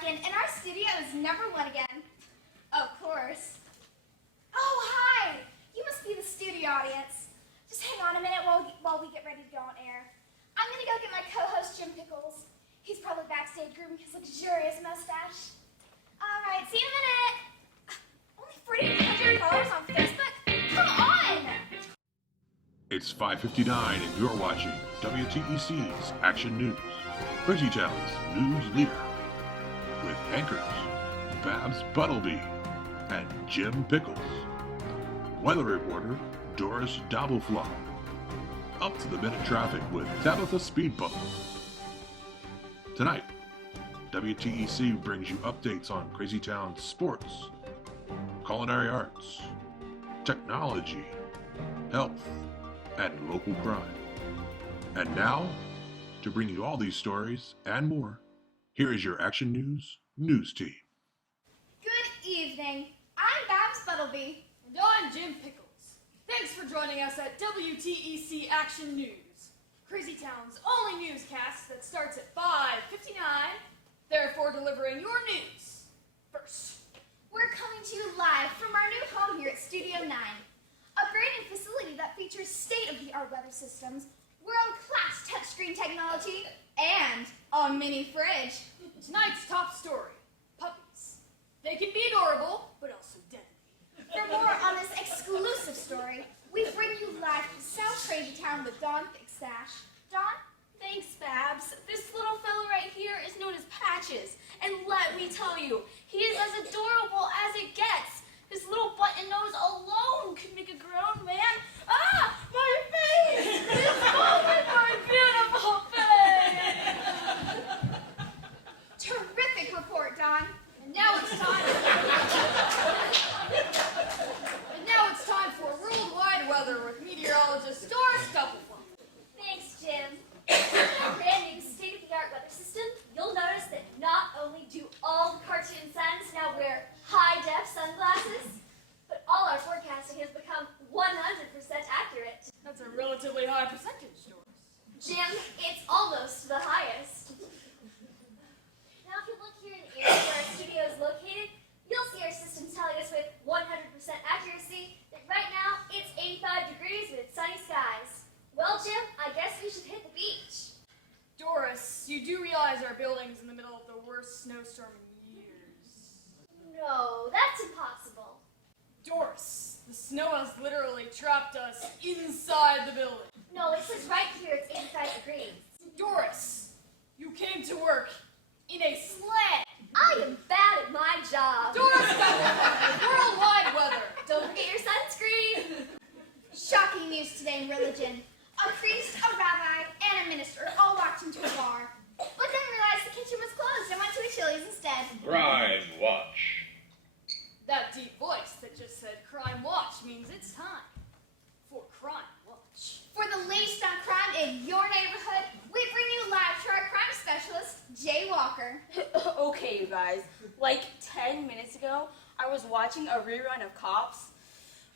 second, and our studio is #1 again. Of course. Oh, hi! You must be the studio audience. Just hang on a minute while we get ready to go on air. I'm gonna go get my co-host Jim Pickles. He's probably backstage grooming his luxurious mustache. All right, see you in a minute. Only 4,800 followers on Facebook? Come on! It's 5:59 and you're watching WTEC's Action News, Crazytown's news leader, with anchors Babs Buttleby and Jim Pickles, weather reporter Doris Doubleflaw, up-to-the-minute traffic with Tabitha Speedbump. Tonight, WTEC brings you updates on Crazytown sports, culinary arts, technology, health, and local crime. And now, to bring you all these stories and more, here is your Action News team. Good evening. I'm Babs Buttleby. And I'm Jim Pickles. Thanks for joining us at WTEC Action News, Crazytown's only newscast that starts at 5:59, therefore delivering your news first. We're coming to you live from our new home here at Studio 9, a brand new facility that features state-of-the-art weather systems, world-class touchscreen technology, and a mini fridge. Tonight's top story, puppies. They can be adorable, but also deadly. For more on this exclusive story, we bring you live from South Crazytown with Dawn Thickstash. Dawn? Thanks, Babs. This little fella right here is known as Patches, and let me tell you, he is as adorable as it gets. His little button nose alone could make a grown man. Ah, my face! It's moving my beautiful face! Terrific report, Dawn. And now it's time for worldwide weather with meteorologist Doris Doubleflaw. Thanks, Jim. With our brand new state-of-the-art weather system, you'll notice that not only do all the cartoon suns now wear high-def sunglasses, but all our forecasting has become 100% accurate. That's a relatively high percentage, Doris. Jim, it's almost the highest. Now, if you look here in the area where our studio is located, you'll see our system telling us with 100% accuracy that right now it's 85 degrees with sunny skies. Well, Jim, I guess we should hit the beach. Doris, you do realize our building's in the middle of the worst snowstorm in years. No, that's impossible. Doris, the snow has literally trapped us inside the building. No, it says right here it's 85 degrees. Doris, you came to work in a sled. I am bad at my job. Doris, worldwide weather. Don't forget your sunscreen. Shocking news today in religion. A priest, a rabbi, and a minister all walked into a bar, but then realized the kitchen was closed and went to a Chili's instead. Crime Watch. That deep voice that just said Crime Watch means it's time for Crime Watch. For the latest on crime in your neighborhood, we bring you live to our crime specialist, Jay Walker. Okay, you guys. Like 10 minutes ago, I was watching a rerun of Cops.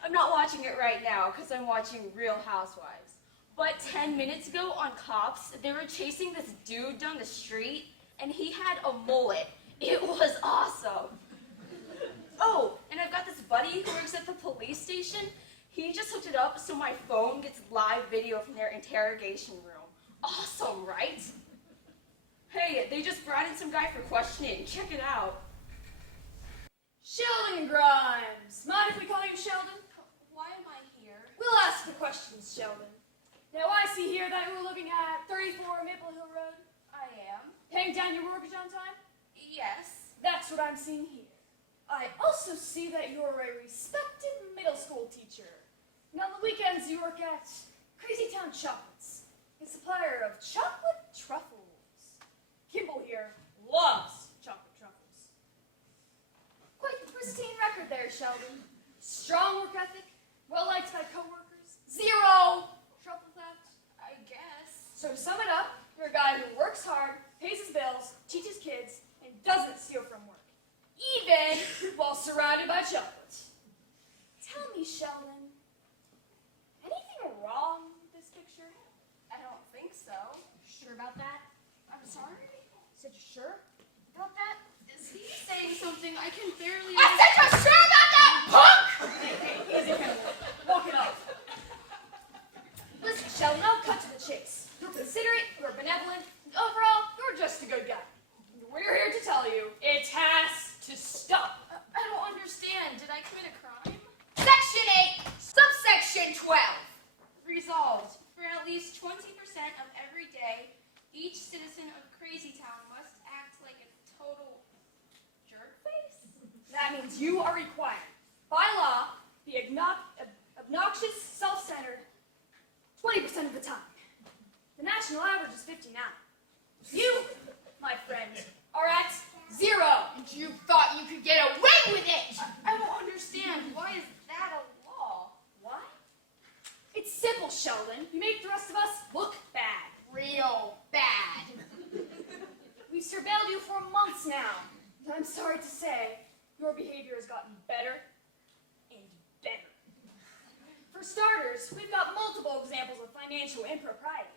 I'm not watching it right now because I'm watching Real Housewives. But 10 minutes ago on Cops, they were chasing this dude down the street, and he had a mullet. It was awesome. Oh, and I've got this buddy who works at the police station. He just hooked it up so my phone gets live video from their interrogation room. Awesome, right? Hey, they just brought in some guy for questioning. Check it out. Sheldon Grimes. Mind if we call you Sheldon? Why am I here? We'll ask the questions, Sheldon. Now, I see here that you're living at 34 Maple Hill Road. I am. Paying down your mortgage on time? Yes. That's what I'm seeing here. I also see that you're a respected middle school teacher. And on the weekends, you work at Crazytown Chocolates, a supplier of chocolate truffles. Kimball here loves chocolate truffles. Quite the pristine record there, Sheldon. Strong work ethic, well liked by coworkers, zero truffle theft. I guess. So to sum it up, you're a guy who works hard, pays his bills, teaches kids, and doesn't steal from work, even while surrounded by chocolate. Tell me, Sheldon, anything wrong with this picture? I don't think so. Sure about that? I'm sorry? Said you sure about that? Is he saying something? I can barely... I said you're sure about that, punk! Hey, easy, Pennyworth. Walk it off. Listen, Sheldon, I'll cut to the chase. You're considerate, you're benevolent, and overall, you're just a good guy. We're here to tell you, it has to stop. I don't understand. Did I commit a crime? Section 8, subsection 12. Resolved. For at least 20% of every day, each citizen of Crazytown must act like a total jerk face? That means you are required, by law, be obnoxious, self-centered 20% of the time. The national average is 59. You, my friend, are at 0. And you thought you could get away with it! I don't understand. Why is that a law? Why? It's simple, Sheldon. You make the rest of us look bad. Real bad. We've surveilled you for months now. And I'm sorry to say, your behavior has gotten better and better. For starters, we've got multiple examples of financial impropriety.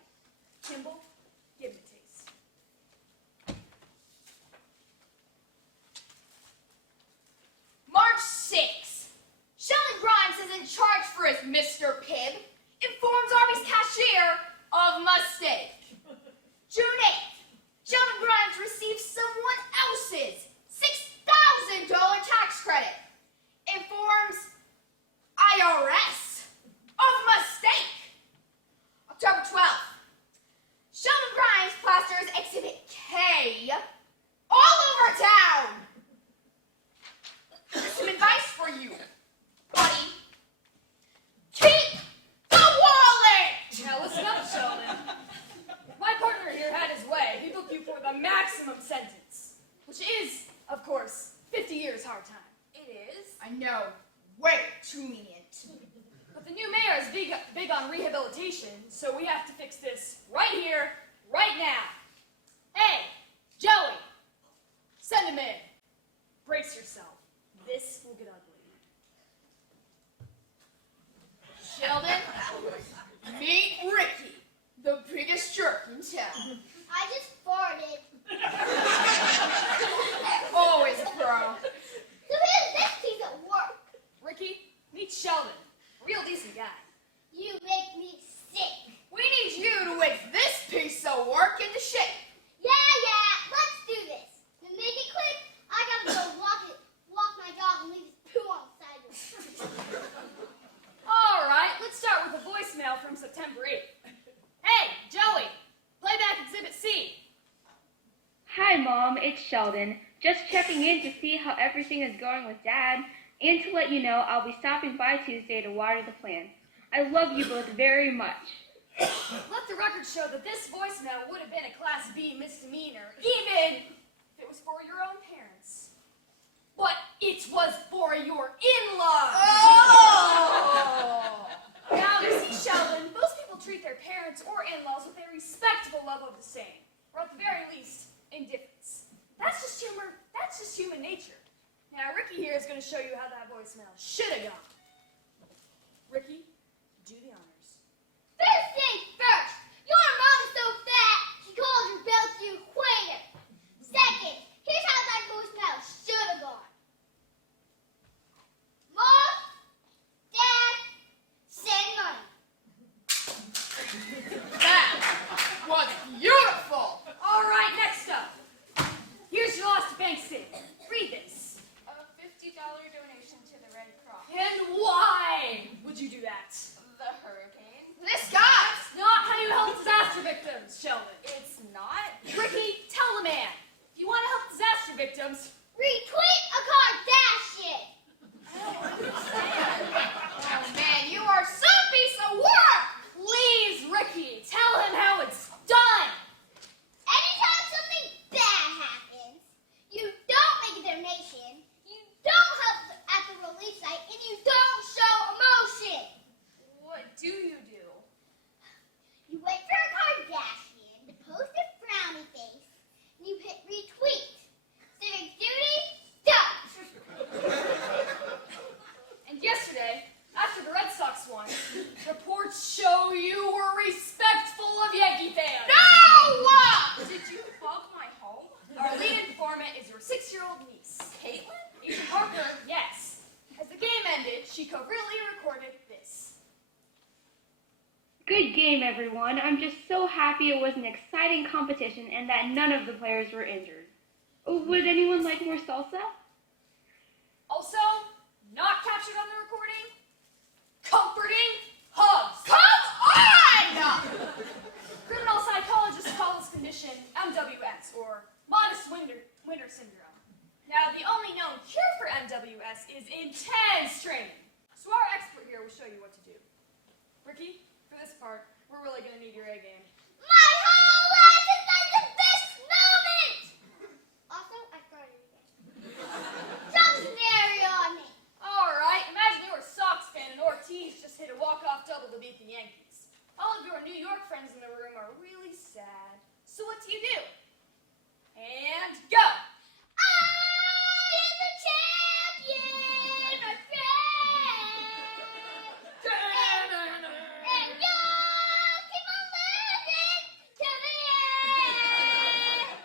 Kimball, give me a taste. March 6. Sheldon Grimes is in charge for his Mr. Pibb. Informs Arby's cashier of mistake. June 8th. Sheldon Grimes receives someone else's $6,000 tax credit. Informs IRS of mistake. October 12th. Sheldon Grimes plasters Exhibit K all over town. Here's some advice for you, buddy. Keep the wallet! Now listen up, Sheldon. If my partner here had his way, he'd book you for the maximum sentence, which is, of course, 50 years hard time. It is? I know, way too lenient. But the new mayor is big on rehabilitation, so we have to fix this right here, right now. Hey, Joey, send him in. Brace yourself. This will get ugly. Sheldon, meet Ricky, the biggest jerk in town. I just farted. Always a pro. So who's this piece of work? Ricky, meet Sheldon, real decent guy. You make me sick. We need you to whip this piece of work into shape. Yeah, let's do this. To make it quick, I gotta go walk my dog and leave his poo on the sidewalk. All right, let's start with a voicemail from September 8th. Hey, Joey, play back Exhibit C. Hi, Mom. It's Sheldon. Just checking in to see how everything is going with Dad, and to let you know I'll be stopping by Tuesday to water the plants. I love you both very much. Let the record show that this voicemail would have been a Class B misdemeanor, even if it was for your own parents. But it was for your in-laws. Oh! Now, you see, Sheldon, most people treat their parents or in-laws with a respectable level of disdain, or at the very least, indifference. That's just humor. That's just human nature. Now, Ricky here is going to show you how that voicemail should have gone. Ricky, do the honors. First things first, your mom is so fat, she calls your belt to your equator. Second, here's how that voicemail should have gone. Mom, Dad, send money. That was beautiful. All right, next up. Here's your last bank statement. Read this. A $50 donation to the Red Cross. And why would you do that? The hurricane? This guy. That's not how you help disaster victims, Sheldon. It's not? Ricky, tell the man. If you want to help disaster victims, Retweet a Kardashian. Oh man, you are some piece of work. please, Ricky, tell him how it's done. Anytime something bad happens, you don't make a donation, you don't help at the relief site, and you don't show emotion. What do you do? You wait for a Kardashian to post a frowny face, and you hit retweet. Civic duty, done. And yesterday, after the Red Sox won, reports show you were respectful of Yankee fans. No! Did you bug my home? Our lead informant is your 6-year-old niece. Chico really recorded this. Good game, everyone. I'm just so happy it was an exciting competition and that none of the players were injured. Would anyone like more salsa? Also, not captured on the recording, comforting hugs. Come on! Criminal psychologists call this condition MWS, or modest winter syndrome. Now, the only known cure for MWS is intense training. So our expert here will show you what to do. Ricky, for this part, we're really going to need your A game. My whole life is like the best moment! Also, I started again. Some scenario on me. All right, imagine you're a Sox fan and Ortiz just hit a walk-off double to beat the Yankees. All of your New York friends in the room are really sad. So what do? And go! I am the champion, my friend! And you'll keep on living till the end!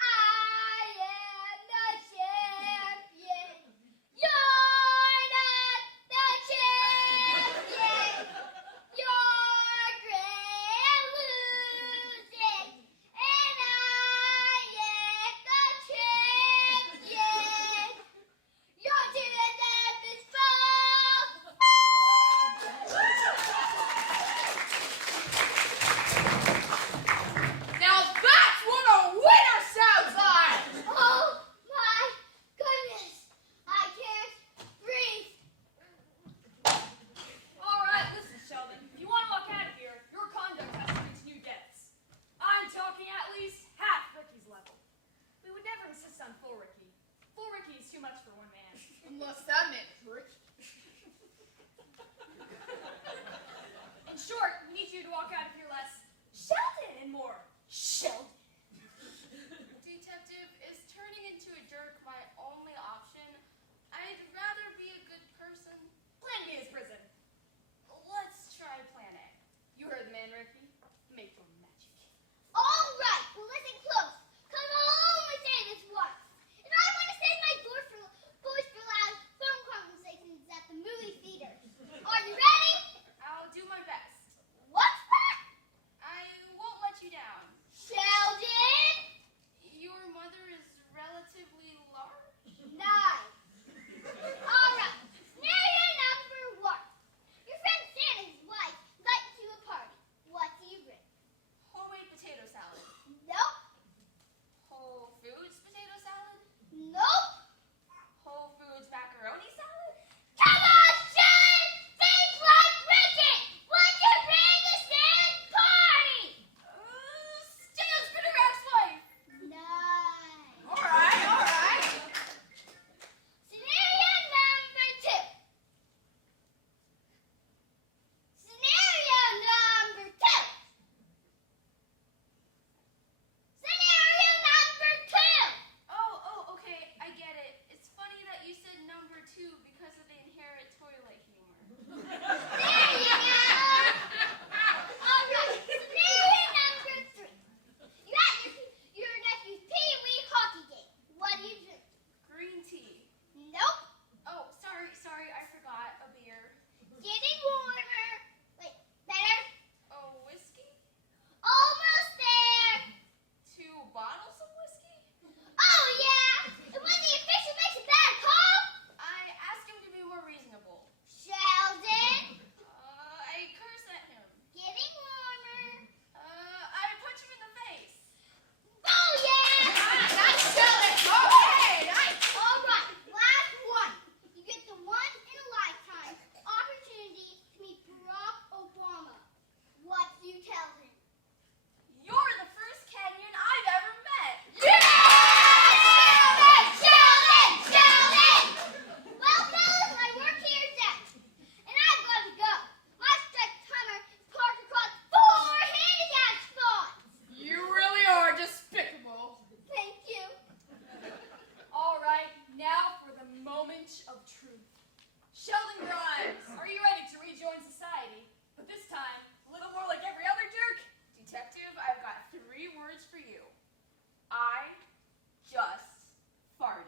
I am the champion! You're not the champion! You're great at losing! And I am the champion! Your team is at this ball! Now that's what a winner sounds like! Oh my goodness! I can't breathe! All right, listen, Sheldon. If you want to walk out of here, your conduct has to reach new depths. I'm talking at least half Ricky's level. We would never insist on full Ricky. Full Ricky is too much for one man. Unless that meant Ricky. In short, we need you to walk out of here less Sheldon and more Sheldon. Detective, is turning into a jerk my only option? I'd rather be a good person. Plan B is prison. Let's try plan A. You heard the man, Ricky. Make your magic. All right, well listen close, cause I'll only say this once. And I want to save my voice for loud phone conversations at the movie theater. Are you ready? I'll do my best. What's that? I won't let you down. Sheldon? Your mother is relatively large? Nice. All right, scenario number one. Your friend Santa's wife invites you to a party. What do you bring? Homemade potato salad. Nope. Whole Foods potato salad? Nope. Whole Foods macaroni salad? Come on, Sheldon! Think like Ricky! What'd you bring to Santa's party? Stan's bitter ex-wife. Nice. All right. Scenario number two. Scenario number two. Scenario number two. Oh, okay, I get it. It's funny that you said number 2 because of the inherent toilet humor. There you go. All right. Scenario number three. You're at your nephew's Pee-wee hockey game. What do you drink? Green tea. Nope. Oh, sorry, I forgot. A beer. Getting warmer. Wait, better? Oh, whiskey? Almost there. 2 bottles of whiskey? Oh yeah. And when the official makes a bad call, I asked him to be more reasonable. Sheldon. I curse at him. Getting warmer. I punch him in the face. Oh yeah. That's Sheldon. Okay, nice. All right. Last one. You get the once in a lifetime opportunity to meet Barack Obama. What do you tell him? You're the first Kenyan I've ever met. Sheldon! Sheldon! Well, fellas, my work here is done. And I've got to go. My strike timer is parked across 4 handicap spots. You really are despicable. Thank you. All right, now for the moment of truth. Sheldon Grimes, are you ready to rejoin society? But this time, a little more like every other jerk? Detective, I've got 3 words for you. I just farted.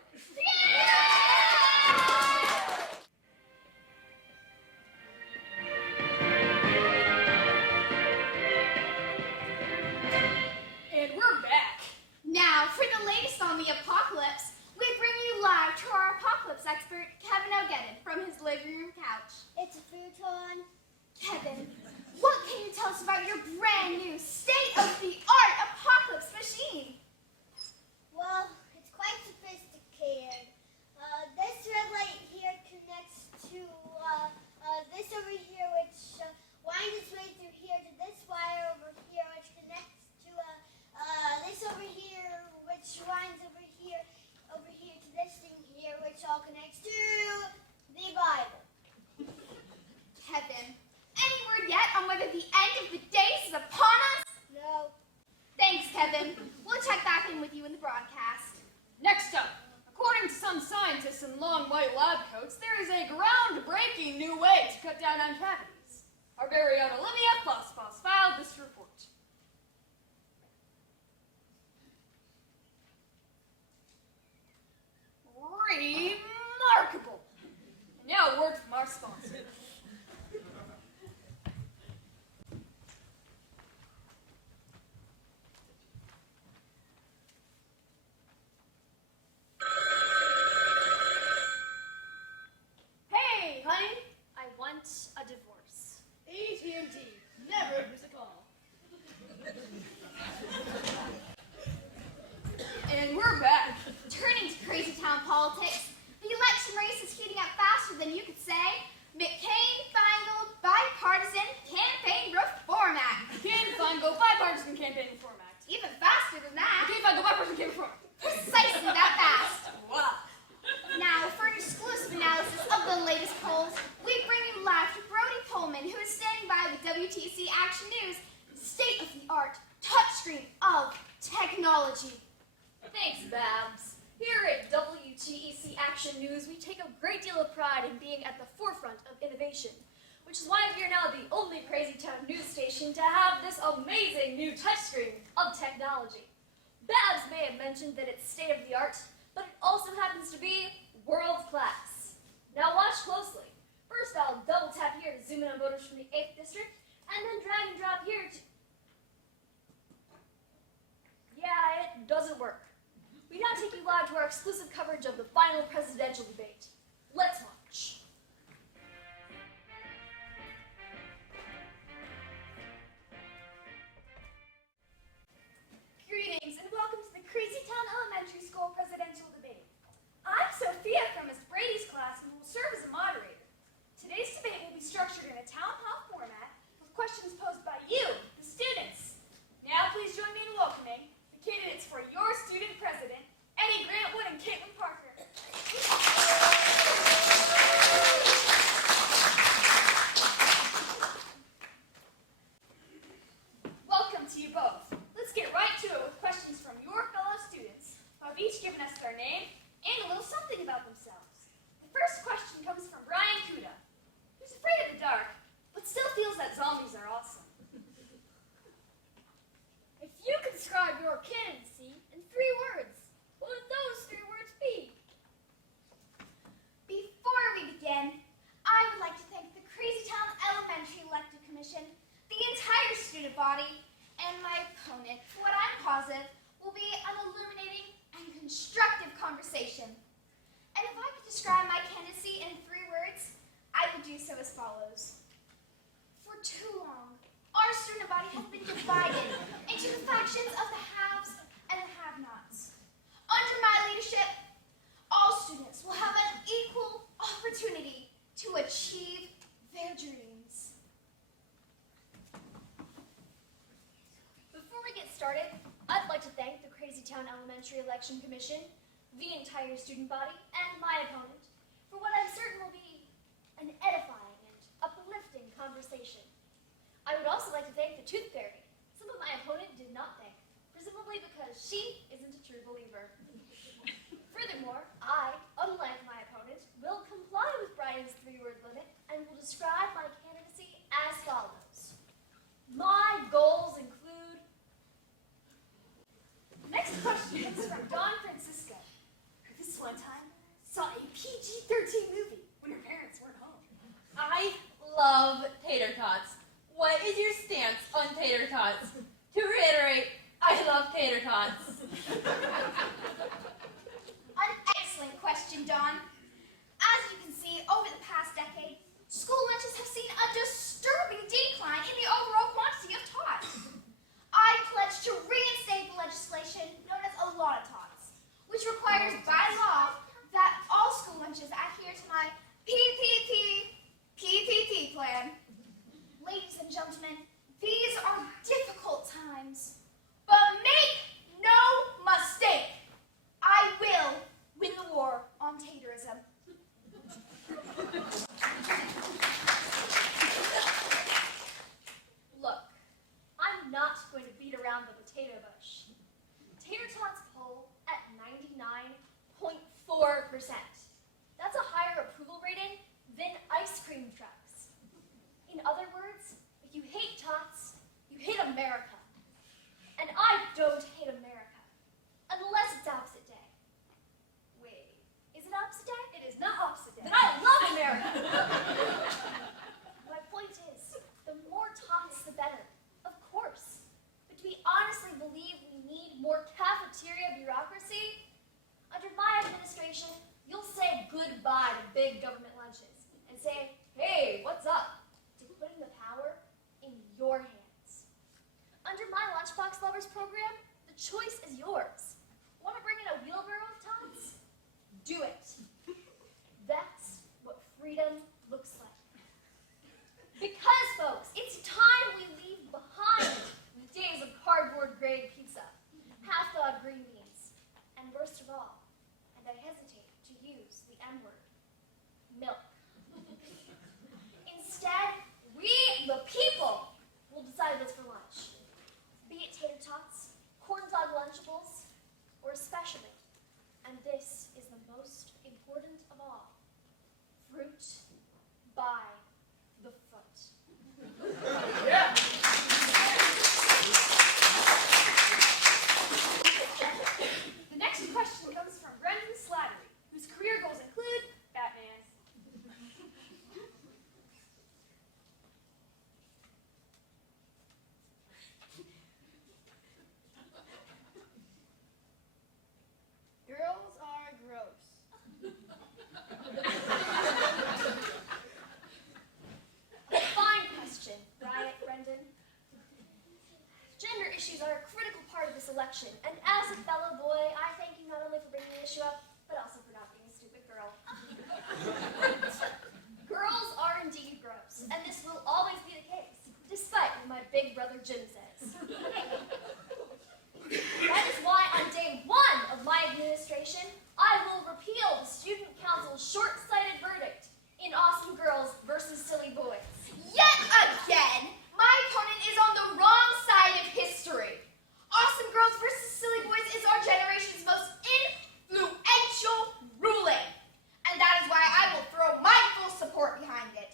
Kevin, what can you tell us about your brand new state-of-the-art apocalypse machine? Well, it's quite sophisticated. This red light here connects to this over here, which winds its way through here to this wire over here, which connects to this over here, which winds over here to this thing here, which all connects to the Bible. Kevin, any word yet on whether the end of the days is upon us? No. Thanks, Kevin. We'll check back in with you in the broadcast. Next up, according to some scientists in long white lab coats, there is a groundbreaking new way to cut down on cavities. Our very own Olivia Fuss filed this report. Remarkable! And now a word from our sponsor. Hey, honey, I want a divorce. AT&T, never miss a call. And we're back. Turning to Crazytown politics, the election race is heating up faster than you could say. McCain-Feingold Bipartisan Campaign Reform Act. McCain-Feingold Bipartisan Campaign Reform Act. Even faster than that. McCain-Feingold Bipartisan Campaign Reform Act. Precisely that fast. Wow. Now, for an exclusive analysis of the latest polls, we bring you live to Brody Pullman, who is standing by with WTC Action News, state-of-the-art touchscreen of technology. Thanks, Babs. Here at WTEC Action News, we take a great deal of pride in being at the forefront of innovation, which is why we are now the only Crazytown news station to have this amazing new touchscreen of technology. Babs may have mentioned that it's state-of-the-art, but it also happens to be world-class. Now watch closely. First, I'll double-tap here to zoom in on voters from the 8th District, and then drag and drop here to... Yeah, it doesn't work. We now take you live to our exclusive coverage of the final presidential debate. Let's watch. Greetings and welcome to the Crazytown Elementary School presidential debate. I'm Sophia from Miss Brady's class and will serve as a moderator. Today's debate will be structured in a town hall format with questions posed by you, the students. Now please join me in welcoming the candidates for your student president, Eddie Grantwood and Caitlin Parker. Welcome to you both. Let's get right to it with questions from your fellow students who have each given us their name and a little something about themselves. The first question comes from Brian Kuda, who's afraid of the dark, but still feels that zombies are awesome. If you could describe your candidacy in 3 words, what would those 3 words be? Before we begin, I would like to thank the Crazytown Elementary Elected Commission, the entire student body, and my opponent for what I'm positive will be an illuminating and constructive conversation. And if I could describe my candidacy in 3 words, I would do so as follows. For too long, our student body has been divided into the factions of the haves and the have-nots. Under my leadership, all students will have an equal opportunity to achieve their dreams. Before we get started, I'd like to thank the Crazytown Elementary Election Commission, the entire student body, and my opponent for what I'm certain will be an edifying and uplifting conversation. I would also like to thank the Tooth Fairy, someone my opponent did not thank, presumably because she isn't a true believer. Furthermore, I, unlike my opponent, will comply with Brian's 3-word limit and will describe my candidacy as follows. My goals include... Next question comes from Don Francisco, who this one time saw a PG-13 movie when her parents weren't home. I love tater tots. What is your stance on tater tots? To reiterate, I love tater tots. An excellent question, Dawn. As you can see, over the past decade, school lunches have seen a disturbing outdoors program, the choice is yours. Want to bring in a wheelbarrow of tots? Do it. That's what freedom looks like. Because, folks, it's time we leave behind the days of cardboard grade pizza, half-thawed green beans, and worst of all, and I hesitate to use the M-word, milk. Instead, we, the people, will decide what's for lunch. Be it tater tots, corn dog Lunchables, or especially, and this is the most important of all, fruit by the foot. The next question comes from Brendan Slattery, whose career goals include Batman. Girls are gross. Fine question, right, Brendan? Gender issues are a critical part of this election, and as a fellow boy, I thank you not only for bringing the issue up, but also for not being a stupid girl. Girls are indeed gross, and this will always be the case, despite what my big brother Jim says. That is why on day 1 of my administration, I will repeal the Student Council's short-sighted verdict in Awesome Girls versus Silly Boys. Yet again, my opponent is on the wrong side of history. Awesome Girls versus Silly Boys is our generation's most influential ruling. And that is why I will throw my full support behind it.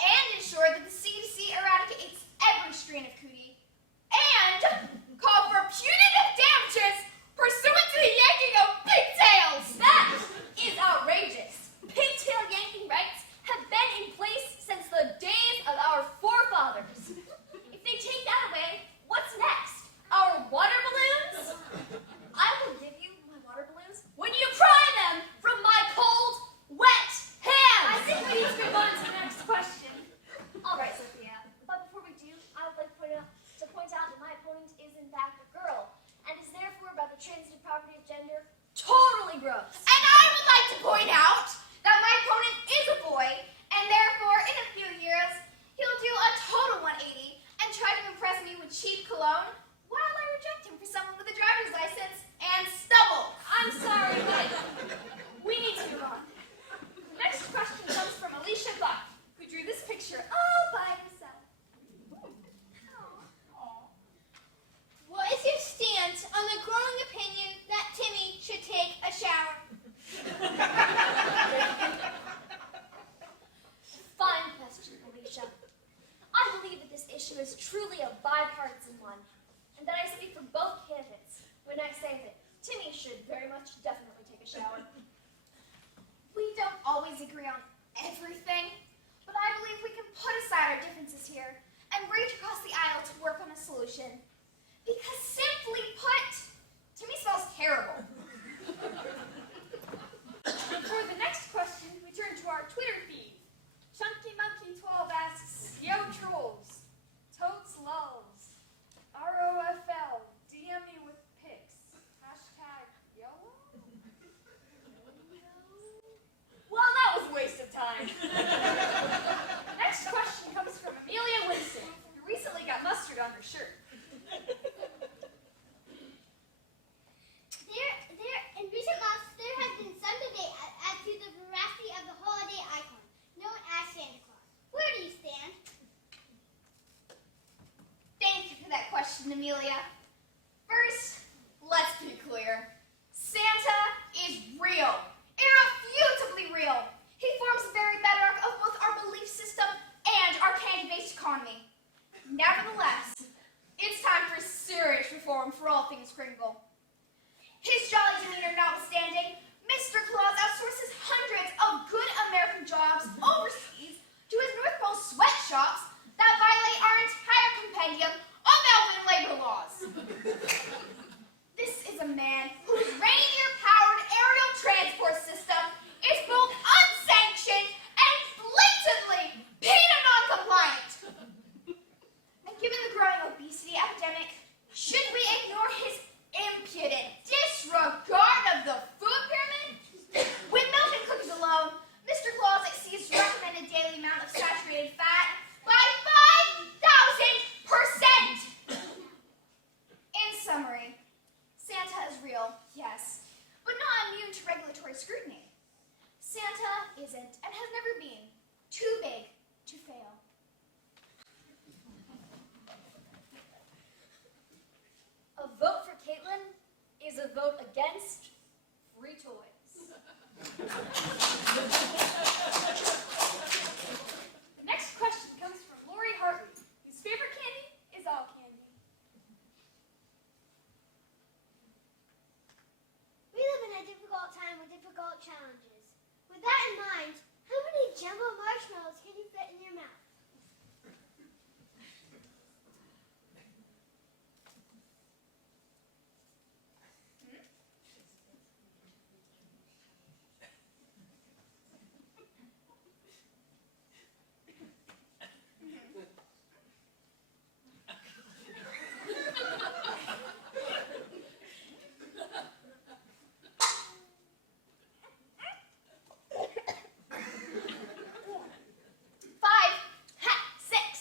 And ensure that the CDC eradicates every strain of cootie. And call for punitive damages pursuant to the yanking of pigtails. That is outrageous. Pigtail yanking rights have been in place since the days of our forefathers. If they take that away, what's next? Our water balloons? I will give you my water balloons when you pry them from my cold, wet hands. I think we need to move on to the next question. All right, Sophia. But before we do, I would like to point out that my opponent is in fact a girl, and is therefore, by the transitive property of gender, totally gross. And I would like to point out that my opponent is a boy, and therefore, in a few years, he'll do a total 180 and try to impress me with cheap cologne while I reject him for someone with a driver's license and stubble. I'm sorry, but we need to move on. The next question comes from Alicia Buck, who drew this picture all by herself. What is your stance on the growing opinion that Timmy should take a shower? Fine question, Alicia. I believe that this issue is truly a bipartisan one, and that I speak for both candidates when I say that Timmy should very much definitely take a shower. We don't always agree on everything, but I believe we can put aside our differences here and reach across the aisle to work on a solution. Because simply put, Timmy smells terrible. For the next question, we turn to our Twitter feed. Chunky Monkey 12 asks, Yo trolls, totes lulls, ROFL, DM me with pics, hashtag YOLO? Well, that was a waste of time. The next question comes from Amelia Winston, who recently got mustard on her shirt. In recent months, there has been some debate as to the veracity of the holiday icon, known as Santa Claus. Where do you stand? Thank you for that question, Amelia. First, let's be clear. Santa is real. Irrefutably real. He forms the very bedrock of both our belief system and our candy-based economy. Nevertheless, it's time for serious reform for all things Kringle. His jolly demeanor notwithstanding, Mr. Claus outsources hundreds of good American jobs overseas to his North Pole sweatshops that violate our entire compendium of elven labor laws. amount of saturated fat by 5,000%. In summary, Santa is real, yes, but not immune to regulatory scrutiny. Santa isn't and has never been too big to fail. A vote for Caitlin is a vote against free toys. The next question comes from Lori Hartley, whose favorite candy is all candy. We live in a difficult time with difficult challenges. With that in mind, how many jumbo marshmallows can you fit in your mouth? Five, ha, six.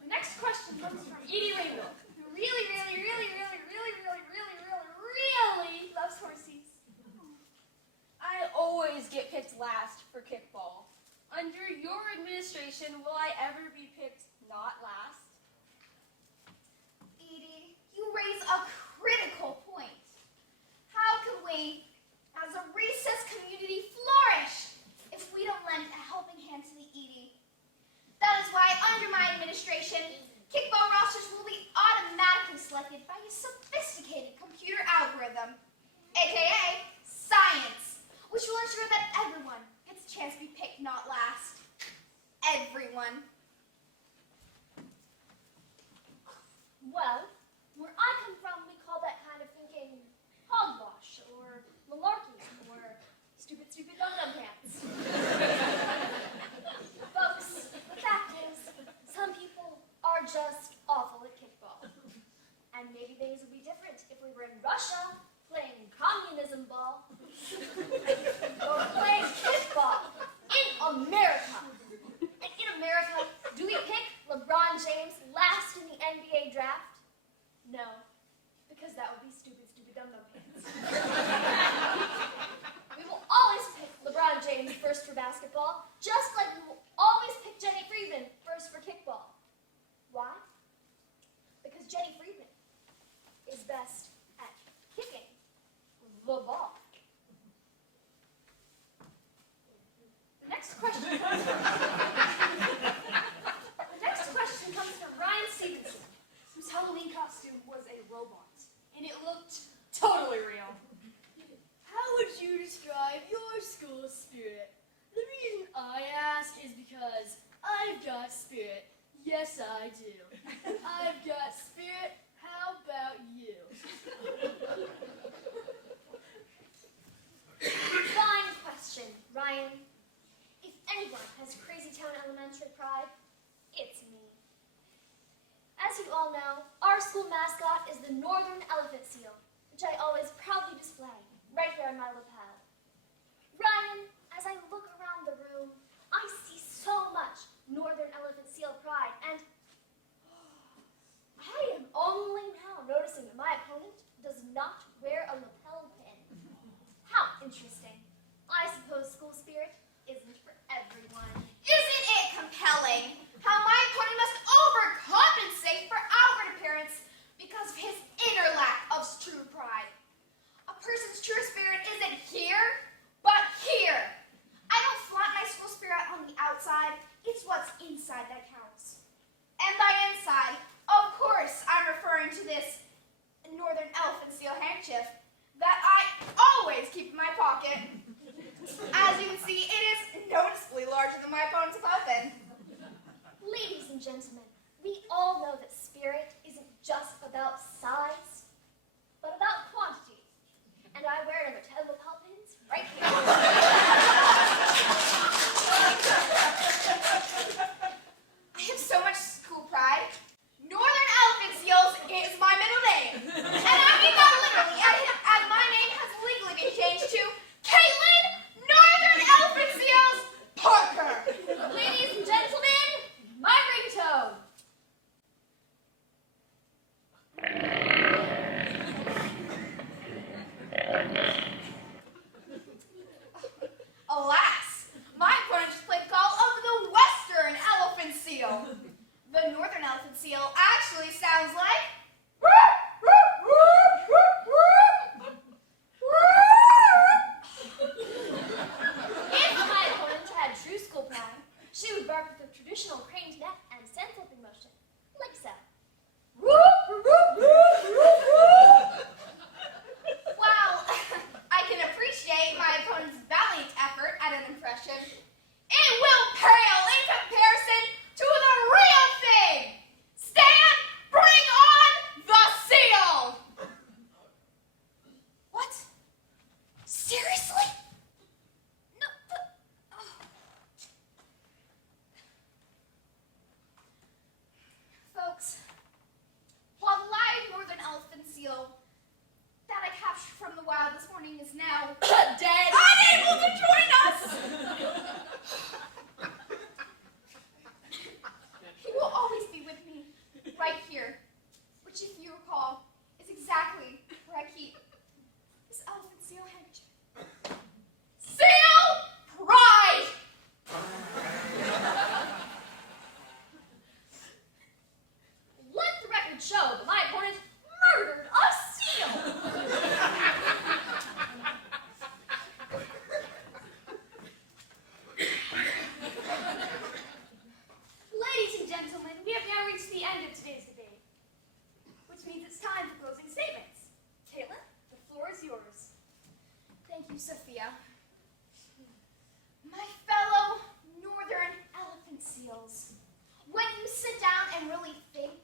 The next question comes from Edie Rainbow, who really loves horsies. I always get picked last for kickball. Under your administration, will I ever be picked not last? Edie, you raise a critical point. How can we, as a recess community, flourish if we don't lend a helping hand to the Edie? That is why, under my administration, kickball rosters will be automatically selected by a sophisticated computer algorithm, aka science, which will ensure that everyone gets a chance to be picked not last. Everyone. Well, where I come from, we call that kind of thinking hogwash, or malarkey, or stupid dum-dum pants. Folks, the fact is, some people are just awful at kickball. And maybe things would be different if we were in Russia playing communism ball, or playing kickball in America. And in America, do we pick LeBron James last in the NBA draft? No, because that would be stupid dum-dum pants. We will always pick LeBron James first for basketball, just like we will always pick Jenny Friedman first for kickball. Why? Because Jenny Friedman is best at kicking the ball. The next question comes from Ryan Stevenson, whose Halloween costume was a robot, and it looked totally real. How would you describe your school spirit? The reason I ask is because I've got spirit. Yes, I do. I've got spirit. How about you? Fine question, Ryan. If anyone has Crazytown Elementary pride, it's me. As you all know, our school mascot is the northern elephant seal, which I always proudly display right here on my lapel. Ryan, as I look around the room, I see so much northern elephant seal pride, and I am only now noticing that my opponent does not wear a lapel pin. How interesting. I suppose school spirit isn't for everyone. Isn't it compelling how my opponent must overcompensate for outward appearance because of his inner lack of true pride? A person's true spirit isn't here, but here. I don't flaunt my school spirit on the outside. It's what's inside that counts. And by inside, of course, I'm referring to this northern elephant seal handkerchief that I always keep in my pocket. As you can see, it is noticeably larger than my opponent's weapon. Ladies and gentlemen, we all know that spirit isn't just about size, but about quantity. And I wear number 10 lapel pins right here. I have so much school pride. Northern Elephant Seals is my middle name. And I mean that literally, as my name has legally been changed to Caitlin Northern Elephant Seals Parker. She would bark with a traditional craned neck and sand flipping motion, like so. Wow, I can appreciate my opponent's valiant effort at an impression. It will pale in comparison to the real thing! Stan, bring on the seal! What? Seriously? No, Folks, while the live northern elephant seal that I captured from the wild this morning is now Dead. unable to join us, he will always be with me, right here, which, if you recall, is exactly where I keep this elephant seal handkerchief. Seal pride! Let the record show that my opponent murdered a seal! Ladies and gentlemen, we have now reached the end of today's debate, which means it's time for closing statements. Caitlin, the floor is yours. Thank you, Sophia. My fellow northern elephant seals, when you sit down and really think,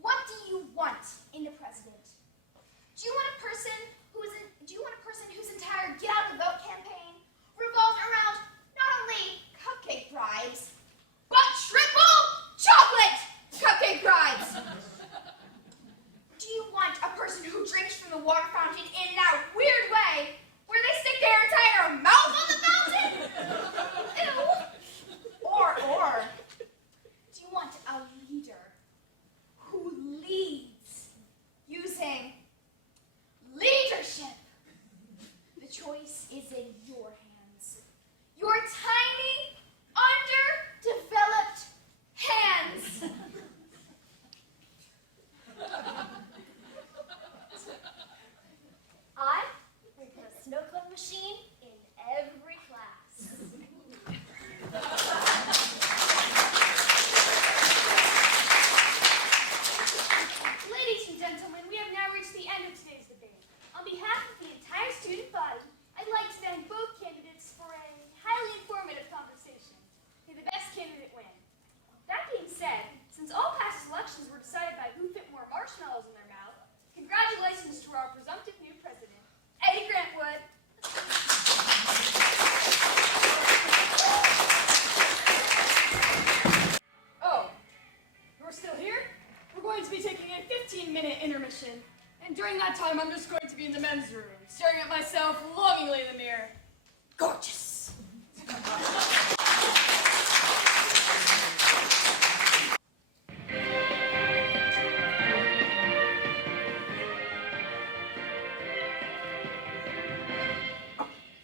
what do you want in a president? Do you want a person whose entire Get Out the Vote campaign revolved around not only cupcake bribes, but triple chocolate cupcake bribes? Do you want a person who drinks from the water fountain in that weird way where they stick their entire mouth on the fountain? Ew. Or do you want a leader who leads using leadership? The choice is in your hands. Your tiny, underdeveloped hands. I will put a snow cone machine in every class. Ladies and gentlemen, we have now reached the end of today's debate. On behalf of the entire student body, I'd like to thank both candidates for a highly informative conversation. May the best candidate win. That being said, since all past elections were decided by who fit more marshmallows in their mouth, congratulations to our presumptive new president, Eddie Grantwood. Oh, you're still here? We're going to be taking a 15-minute intermission. And during that time, I'm just going to be in the men's room, staring at myself longingly in the mirror. Gorgeous.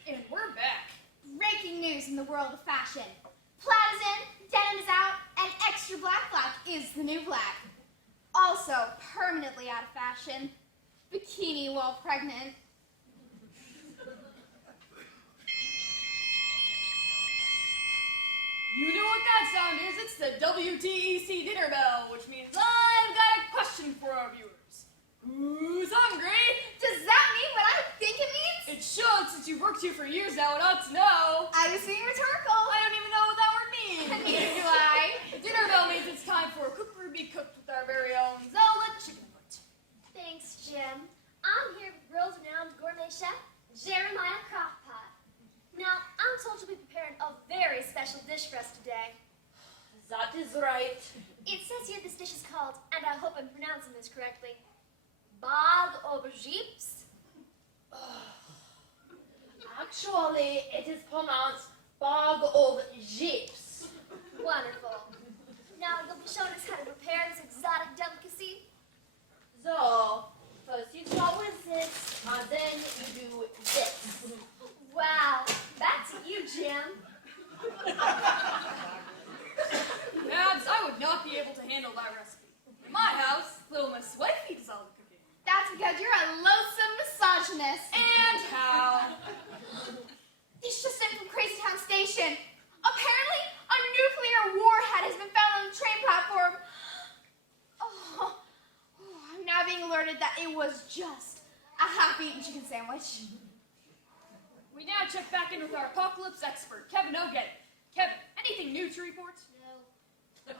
And we're back. Breaking news in the world of fashion. Plaid is in, denim is out, and extra black is the new black. Also permanently out of fashion, bikini while pregnant. You know what that sound is? It's the WTEC dinner bell, which means I've got a question for our viewers. Who's hungry? Does that mean what I think it means? It should, since you've worked here for years now and ought to know. I was being rhetorical. I don't even know what that word means. Neither do I. Dinner bell means it's time for cookery be cooked with our very own Zelda chicken foot. Thanks, Jim. I'm here with world-renowned gourmet chef Jeremiah Crockpot. Now, I'm told you'll be preparing a very special dish for us today. That is right. It says here this dish is called, and I hope I'm pronouncing this correctly, bag of jeeps. Actually, it is pronounced bag of jeeps. Wonderful. Now, you'll be showing us how to prepare this exotic delicacy. So, first you start with this, and then you do this. Wow, back to you, Jim. Babs, I would not be able to handle that recipe. In my house, little Miss Wifey does all the cooking. That's because you're a loathsome misogynist. And how? This just in from Crazytown Station. Apparently, a nuclear alerted that it was just a half-eaten chicken sandwich. We now check back in with our apocalypse expert, Kevin O'Getty. Kevin, anything new to report? No.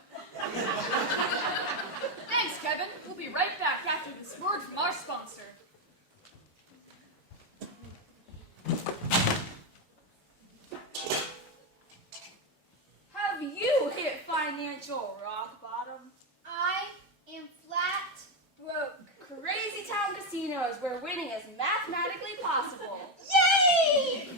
Thanks, Kevin. We'll be right back after this word from our sponsor. Have you hit financial rock bottom? I am flat broke. Crazytown Casino is where winning is mathematically possible. Yay!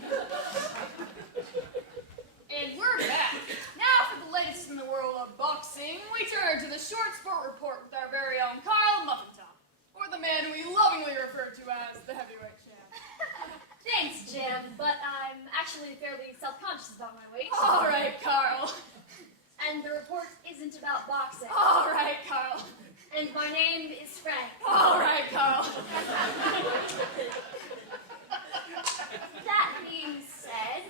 And we're back. Now for the latest in the world of boxing, we turn to the short sport report with our very own Carl Muffintop, or the man we lovingly refer to as the heavyweight champ. Thanks, Jim, but I'm actually fairly self-conscious about my weight. All right, Carl. And the report isn't about boxing. All right, Carl. And my name is Frank. All right, Carl. That being said,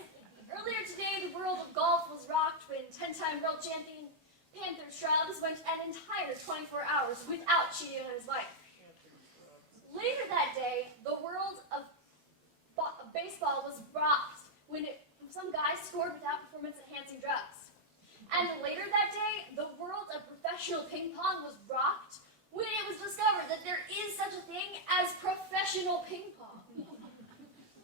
earlier today the world of golf was rocked when 10-time world champion Panther Shrouds went an entire 24 hours without cheating on his wife. Later that day, the world of baseball was rocked when some guy scored without performance-enhancing drugs. And later that day, the world of professional ping pong was rocked when it was discovered that there is such a thing as professional ping pong.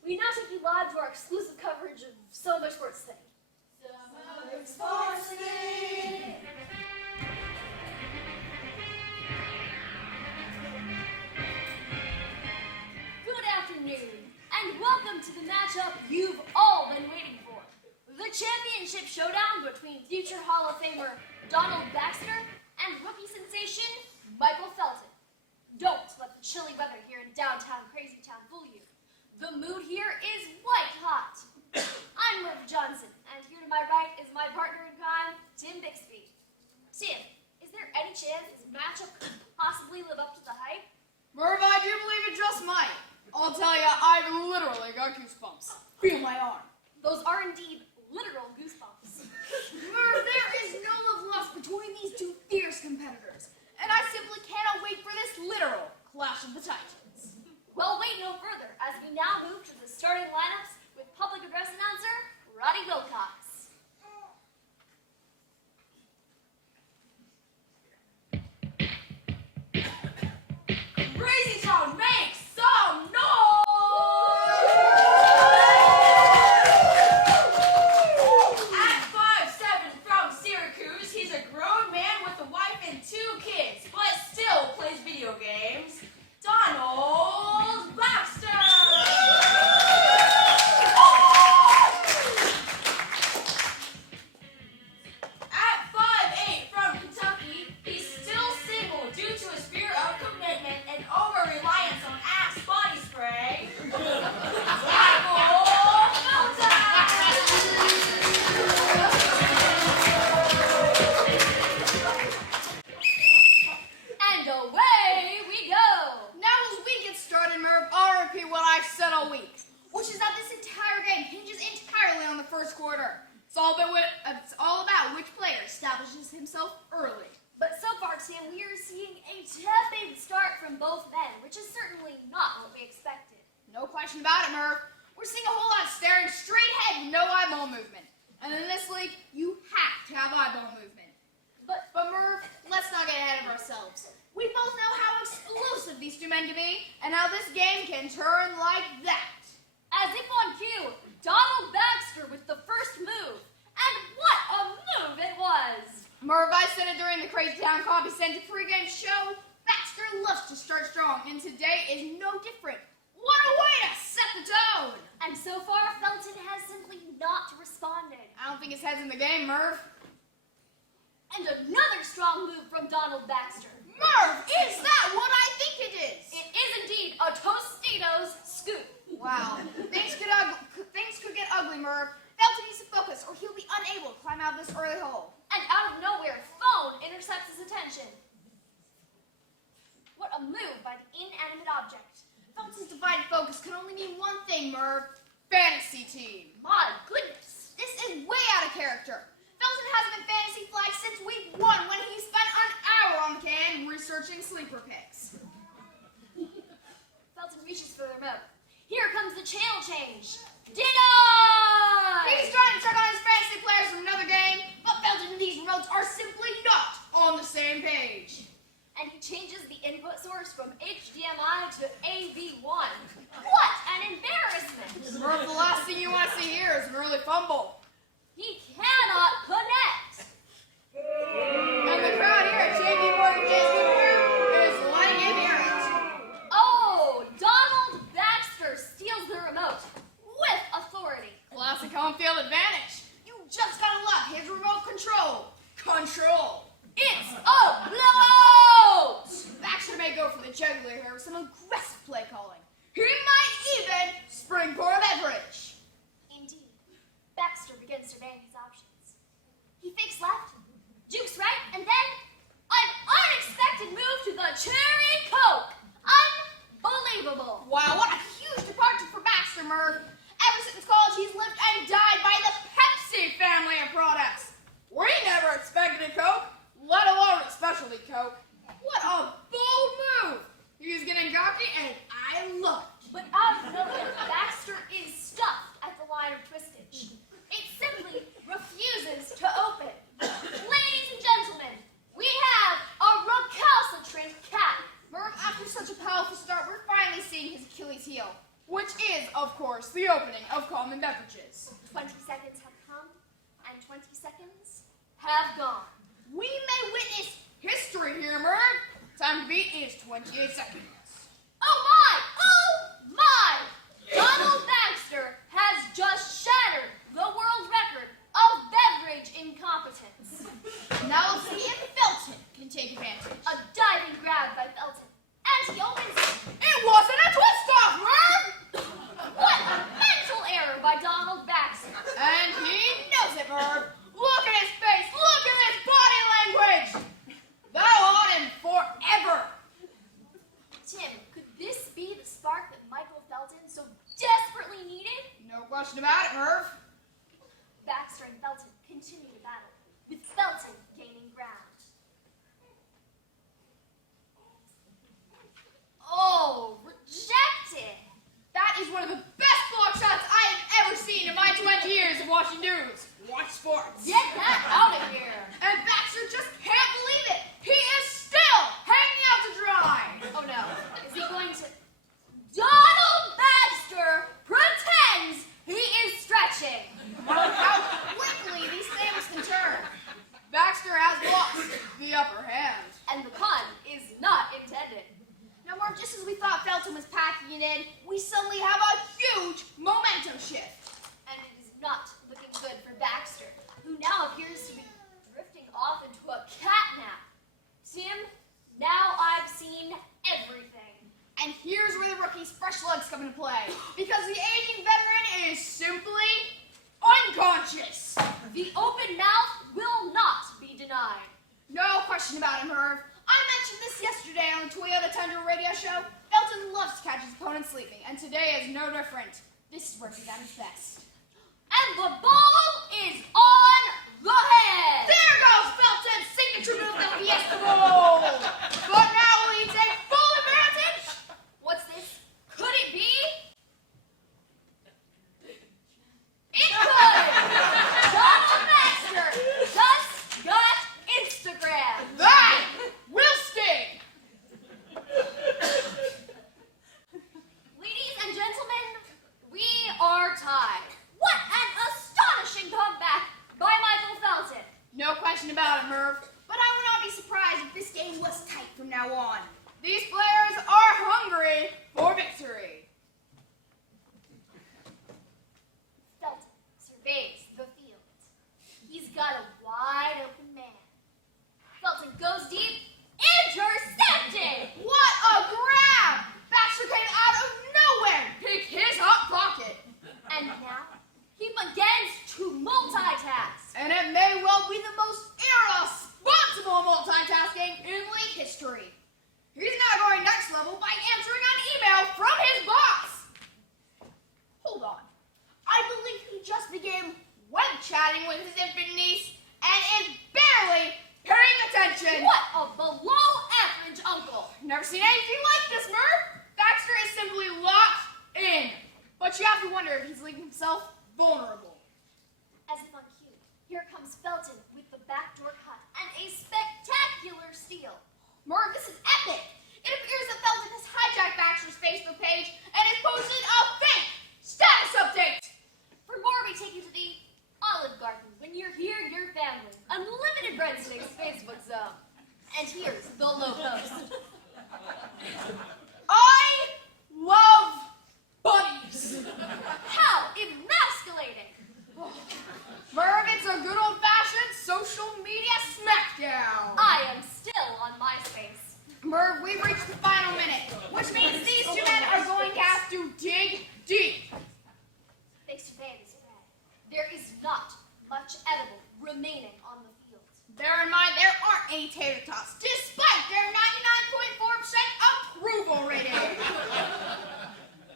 We now take you live to our exclusive coverage of So Much Sports Thing. Sports Thing. Good afternoon, and welcome to the matchup you've all been waiting for. The championship showdown between future Hall of Famer Donald Baxter and rookie sensation Michael Felton. Don't let the chilly weather here in downtown Crazytown fool you. The mood here is white hot. I'm Murph Johnson, and here to my right is my partner in crime, Tim Bixby. Tim, is there any chance this matchup could possibly live up to the hype? Merv, I do believe it just might. I'll tell you, I've literally got goosebumps. Feel my arm. Those are indeed literal goosebumps. Merv, there is no love lost between these two fierce competitors, and I simply cannot wait for this literal clash of the titans. Well, wait no further, as we now move to the starting lineups with public address announcer, Roddy Wilcox. Crazytown, make some noise! At 5'7" from Syracuse, he's a grown man with a wife and 2 kids, but still plays video games. Donald Baxter! At 5'8" from Kentucky, he's still single due to his fear of commitment and over-reliance on Axe body spray. Michael And away we go! Now as we get started, Merv, I'll repeat what I've said all week, which is that this entire game hinges entirely on the first quarter. It's all about which player establishes himself early. But so far, Tim, we are seeing a tepid start from both men, which is certainly not what we expected. No question about it, Merv. We're seeing a whole lot of staring straight ahead with no eyeball movement. And in this league, you have to have eyeball movement. But Merv, let's not get ahead of ourselves. We both know how explosive these two men can be, and how this game can turn like that. As if on cue, Donald Baxter with the first move. And what a move it was! Merv, I said it during the Crazytown Coffee Center pregame show. Baxter loves to start strong, and today is no different. What a way to set the tone! And so far, Felton has simply not responded. I don't think his head's in the game, Merv. And another strong move from Donald Baxter. Merv, is that what I think it is? It is indeed a Tostitos scoop. Wow. Things could get ugly, Merv. Felton needs to focus, or he'll be unable to climb out of this early hole. And out of nowhere, Phone intercepts his attention. What a move by the inanimate object. Felton's divided focus can only mean one thing, Merv. Fantasy team. My goodness. This is way out of character. Felton hasn't been fantasy flagged since week 1 when he spent an hour on the can researching sleeper picks. a channel change. Denied! He's trying to check on his fantasy players from another game, but Felton and these remotes are simply not on the same page. And he changes the input source from HDMI to AV1. What an embarrassment! Murph, the last thing you want to see here is an early fumble. He cannot connect! And the crowd here at JP Morgan Chase is letting him hear it. Oh, Donald Baxter steals the remote with authority. Classic home field advantage. You just gotta love his remote control. Control. It's a blowout! Baxter may go for the jugular here with some aggressive play calling. He might even spring for a beverage. Indeed. Baxter begins surveying his options. He fakes left, jukes right, and then an unexpected move to the Cherry Coke. Unbelievable. Wow, what a huge departure for Baxter, Murph. Ever since college, he's lived and died by the Pepsi family of products. We never expected a Coke, let alone a specialty Coke. What a bold move. He's getting cocky, and I love it. But out of nowhere, Baxter is stuffed at the line of twistage. It simply refuses to open. Ladies and gentlemen, we have a recalcitrant cat. Murph, after such a powerful start, we're finally seeing his Achilles heel, which is, of course, the opening of common beverages. 20 seconds have come, and 20 seconds have gone. We may witness history here, Murph. Time to beat is 28 seconds. Oh my! Oh my! Donald Baxter has just shattered the world record of beverage incompetence. Now let's see if Felton can take advantage. A diving grab by Felton. And he opens it. It wasn't a twist-off, Murph! What a mental error by Donald Baxter. And he knows it, Murph. Look at his face. Look at his body language. That'll haunt him forever. Tim, could this be the spark that Michael Felton so desperately needed? No question about it, Murph. Baxter and Felton continue to battle, with Felton gaining ground. Oh, rejected! That is one of the best block shots I have ever seen in my 20 years of watching news. Watch sports. Get that out of here! And Baxter just can't believe it. He is still hanging out to dry. Oh no, is he going to... Donald Baxter pretends he is stretching! How quickly these things can turn. Baxter has lost the upper hand. And the pun is not intended. Now, Mark, just as we thought Felton was packing it in, we suddenly have a huge momentum shift. And it is not looking good for Baxter, who now appears to be drifting off into a cat nap. Tim, now I've seen everything. And here's where the rookie's fresh legs come into play. Because the aging veteran is simply unconscious. The open mouth will not be denied. No question about it, Merv. I mentioned this yesterday on the Toyota Tundra radio show. Felton loves to catch his opponent sleeping, and today is no different. This is where he's at his best. And the ball is on the head! There goes Felton's signature move, the Fiesta Bowl! But now will he take full advantage? What's this? Could it be? It could! Donald Baxter just got Instagram! That will sting! Ladies and gentlemen, we are tied. What an astonishing comeback by Michael Felton! No question about it, Merv. But I would not be surprised if this game was tight from now on. These players are hungry for victory. Felton surveys the field. He's got a wide open man. Felton goes deep, intercepted! What a grab! Baxter came out of nowhere, picked his hot pocket. And now, he begins to multitask. And it may well be the most irresponsible multitasking in league history. He's now going next level by answering an email from his boss. Hold on. I believe he just began web chatting with his infant niece and is barely paying attention. What a below average uncle! Never seen anything like this, Murph. Baxter is simply locked in. But you Felton with the backdoor cut and a spectacular steal. Merv, this is epic. It appears that Felton has hijacked Baxter's Facebook page and has posted a fake status update. For more, we take you to the Olive Garden. When you're here, your family. Unlimited breadsticks Facebook zone. And here's the low post. I love bunnies. How emasculating! Merv, it's a good old-fashioned social media smackdown. I am still on MySpace. Merv, we've reached the final minute, which means these two men are going to have to dig deep. Thanks to Vandy's bread, there is not much edible remaining on the field. Bear in mind, there aren't any tater tots, despite their 99.4% approval rating.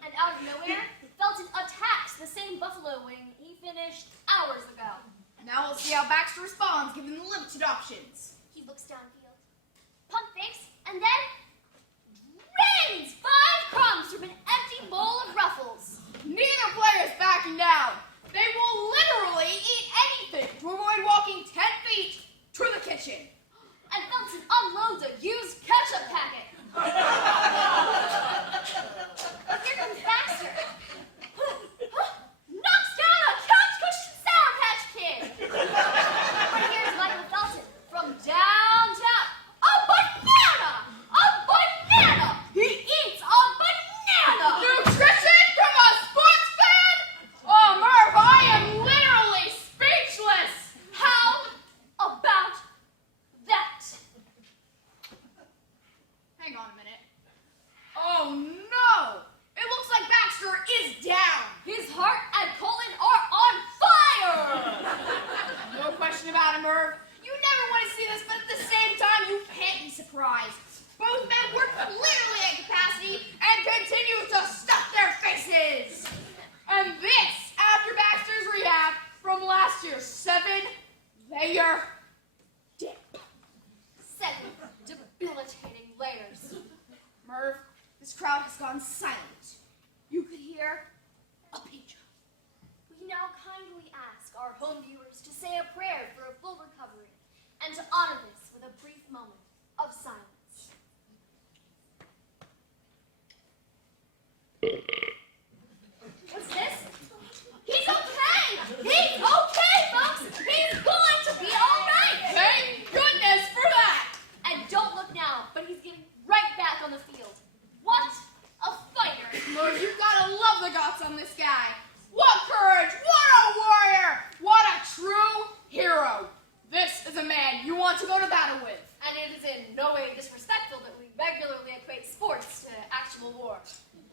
And out of nowhere, Felton attacks the same buffalo wing he finished hours ago. Now we'll see how Baxter responds, given the limited options. He looks downfield, pump fakes, and then drains 5 crumbs from an empty bowl of Ruffles. Neither player is backing down. They will literally eat anything to avoid walking 10 feet to the kitchen. And Felton unloads a used ketchup packet. But here comes Baxter. Knocks down a couch cushion Sour Patch Kid. But here's Michael Felton from downtown. A banana! A banana! He eats a banana! Nutrition from a sports fan? Oh, Merv, I am literally speechless. How about that? Hang on a minute. Oh, no. It looks like Baxter is down. His heart and colon are on fire! No question about it, Merv. You never want to see this, but at the same time, you can't be surprised. Both men work literally at capacity and continue to stuff their faces. And this after Baxter's rehab from last year's 7-layer dip. 7 debilitating layers. Merv, this crowd has gone silent. You could hear a pin drop. We now kindly ask our home viewers to say a prayer for a full recovery and to honor this with a brief moment of silence. What's this? He's okay! He's okay, folks! He's going to be all right! Thank goodness for that! And don't look now, but he's getting right back on the field. What a fighter! Merv, you've got to love the guts on this guy. What courage! What a warrior! What a true hero! This is a man you want to go to battle with. And it is in no way disrespectful that we regularly equate sports to actual war.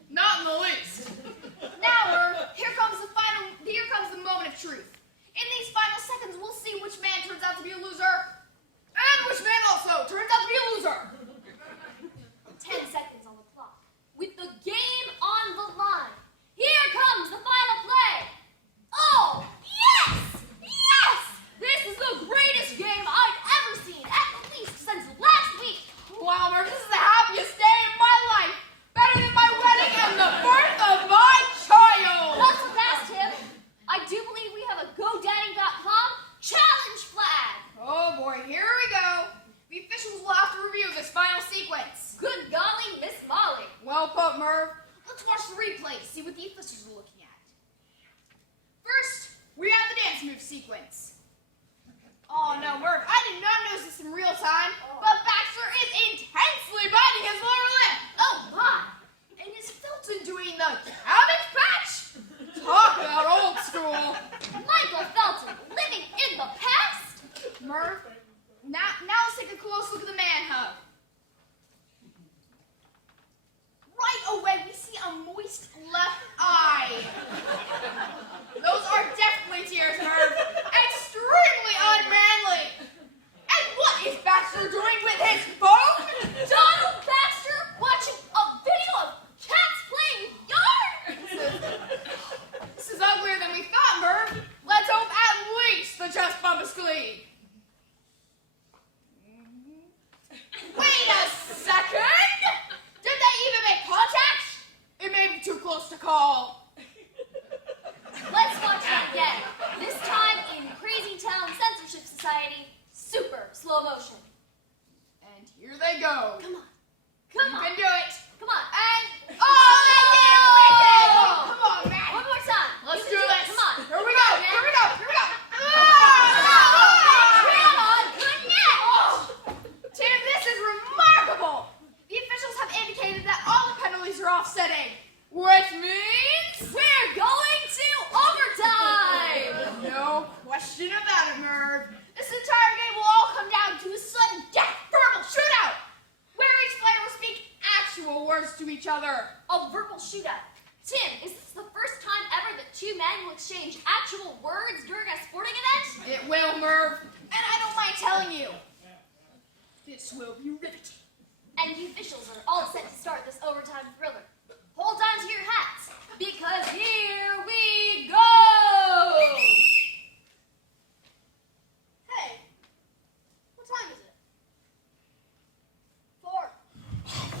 Not in the least. Now, Merv, here comes the moment of truth. In these final seconds, we'll see which man turns out to be a loser, and which man also turns out to be a loser. 10 seconds on the clock. With the game on the line. Here comes the final play. Oh, yes! Yes! This is the greatest game I've ever seen, at least since last week. Wow, Merv, this is the happiest day of my life. Better than my wedding and the birth of my child. Not so fast, Tim. I do believe we have a GoDaddy.com challenge flag. Oh boy, here we go. The officials will have to review this final sequence. Good golly, Miss Molly. Well put, Merv. Let's watch the replay to see what the officials are looking at. First, we have the dance move sequence. Oh no, Merv, I did not notice this in real time, but Baxter is intensely biting his lower lip. Oh my! And is Felton doing the cabbage patch? Talk about old school. Michael Felton living in the past? Merv, now let's take a close look at the man hug. Right away, we see a moist left eye. Those are definitely tears, Merv. Extremely unmanly. And what is Baxter doing with his phone? Donald Baxter watching a video of cats playing yard? This is uglier than we thought, Merv. Let's hope at least the chest bump is clean. Wait a second! Did they even make contact? It may be too close to call. Let's watch that again. This time in Crazytown censorship Society, super slow motion. And here they go. Come on. You can do it. Come on. And Oh! come on, man. One more time. Let's You do can this. Come on. Here we go. man. Here we go. Here we go. Come on. Good net. Tim, this is remarkable. The officials have indicated that all the penalties are offsetting, which means We're going to overtime. no question about it, Merv. This entire game will all come down to a sudden death verbal shootout, where each player will speak actual words to each other. A verbal shootout. Tim, is this the first time ever that two men will exchange actual words during a sporting event? It will, Merv, and I don't mind telling you, this will be riveting. And the officials are all set to start this overtime thriller. Hold on to your hats, because here we go! Hey, what time is it? 4.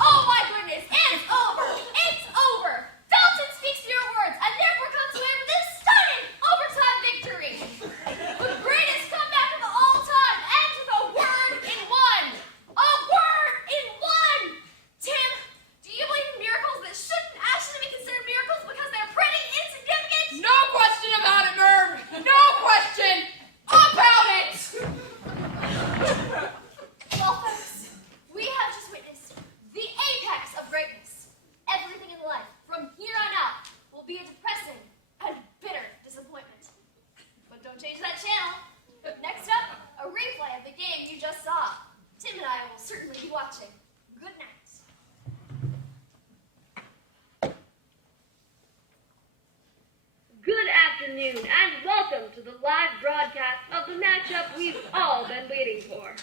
Oh my goodness, it's over! It's over! Felton speaks fewer words and therefore comes away with this stunning overtime victory! The greatest comeback of all time ends with a word in one! A word in one! Tim, do you believe in miracles that shouldn't actually be considered miracles because they're pretty insignificant? No question about it, Merv. No question about it. Well, folks, we have just witnessed the apex of greatness. Everything in life, from here on out, will be a depressing and bitter disappointment. But don't change that channel. Next up, a replay of the game you just saw. Tim and I will certainly be watching. Good night. Good afternoon, and welcome to the live broadcast of the matchup we've all been waiting for.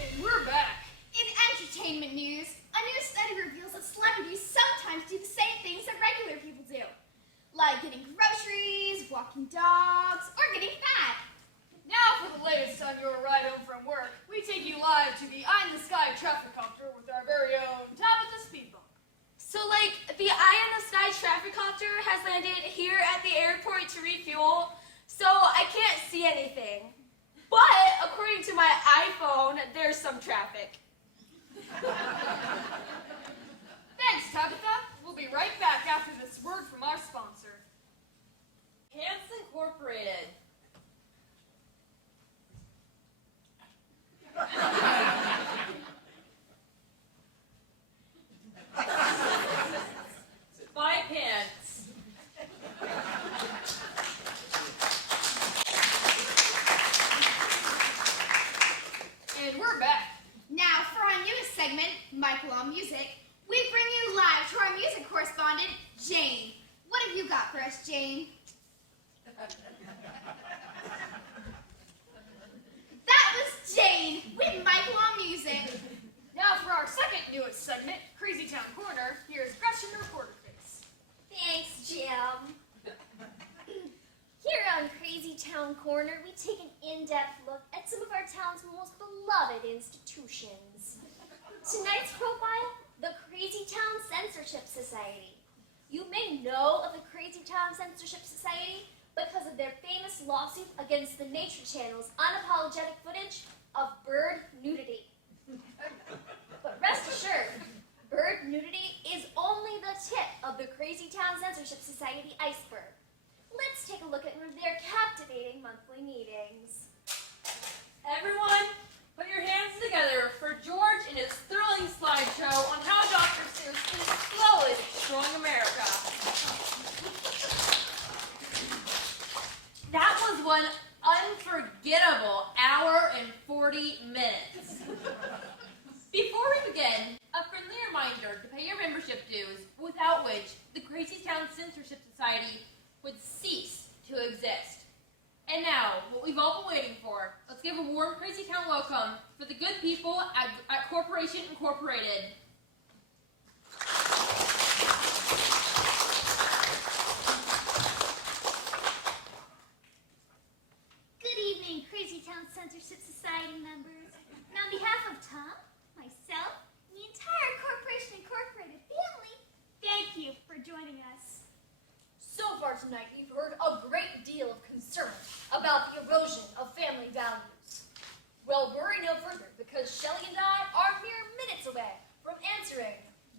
And we're back. In entertainment news, a new study reveals that celebrities sometimes do the same things that regular people do, like getting groceries, walking dogs, or getting fat. Now for the latest on your ride home from work, we take you live to the Eye in the Sky traffic copter with our very own Tabitha Speed Bump. So, like, the Eye in the Sky traffic copter has landed here at the airport to refuel, so I can't see anything. But, according to my iPhone, there's some traffic. Thanks, Tabitha. We'll be right back after this word from our sponsor. Hands Incorporated. My pants. And we're back. Now for our newest segment, Michael on Music, we bring you live to our music correspondent, Jane. What have you got for us, Jane? That was Jane with Michael on Music. Now for our second newest segment, Crazytown Corner, here's Gretchen Reporter Face. Thanks, Jim. Here on Crazytown Corner, we take an in-depth look at some of our town's most beloved institutions. Tonight's profile, the Crazytown Censorship Society. You may know of the Crazytown Censorship Society because of their famous lawsuit against the Nature Channel's unapologetic footage of bird nudity. But rest assured, bird nudity is only the tip of the Crazytown Censorship Society iceberg. Let's take a look at one of their captivating monthly meetings. Everyone, put your hands together for George and his thrilling slideshow on how Dr. Seuss is slowly destroying America. That was one unforgettable hour and 40 minutes. Before we begin, a friendly reminder to pay your membership dues, without which the Crazytown Censorship Society would cease to exist. And now, what we've all been waiting for, let's give a warm Crazytown welcome for the good people at Corporation Incorporated. Good evening, Crazytown Censorship Society members. And on behalf of Tom, myself, tonight, you've heard a great deal of concern about the erosion of family values. Well, worry no further, because Shelley and I are mere minutes away from answering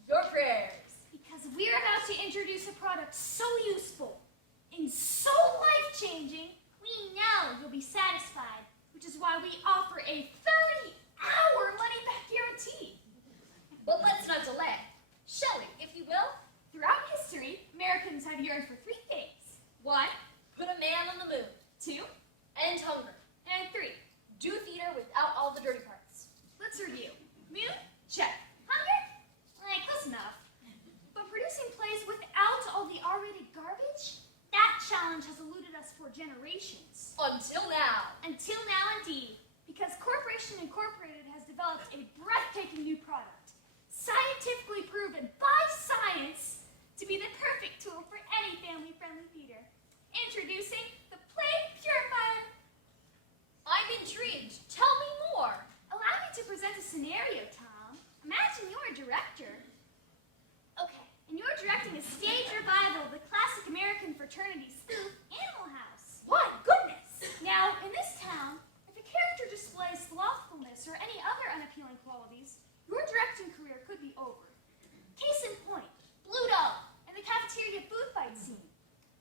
your prayers. Because we're about to introduce a product so useful and so life-changing, we know you'll be satisfied, which is why we offer a 30-hour money-back guarantee. But let's not delay. Shelley, if you will. Throughout history, Americans have yearned for 3 things. 1, Put a man on the moon. 2, End hunger. and 3. Do theater without all the dirty parts. Let's review. Moon? Check. Hunger? Close enough. But producing plays without all the R-rated garbage? That challenge has eluded us for generations. Until now. Until now, indeed. Because Corporation Incorporated has developed a breathtaking new product, scientifically proven by science to be the perfect tool for any family-friendly theater. Introducing the Play Purifier. I'm intrigued. Tell me more. Allow me to present a scenario, Tom. Imagine you're a director. Okay, and you're directing a stage revival of the classic American fraternity spoof, Animal House. My goodness. Now, in this town, if a character displays slothfulness or any other unappealing qualities, your directing career could be over. Case in point, Bluto and the cafeteria food fight scene.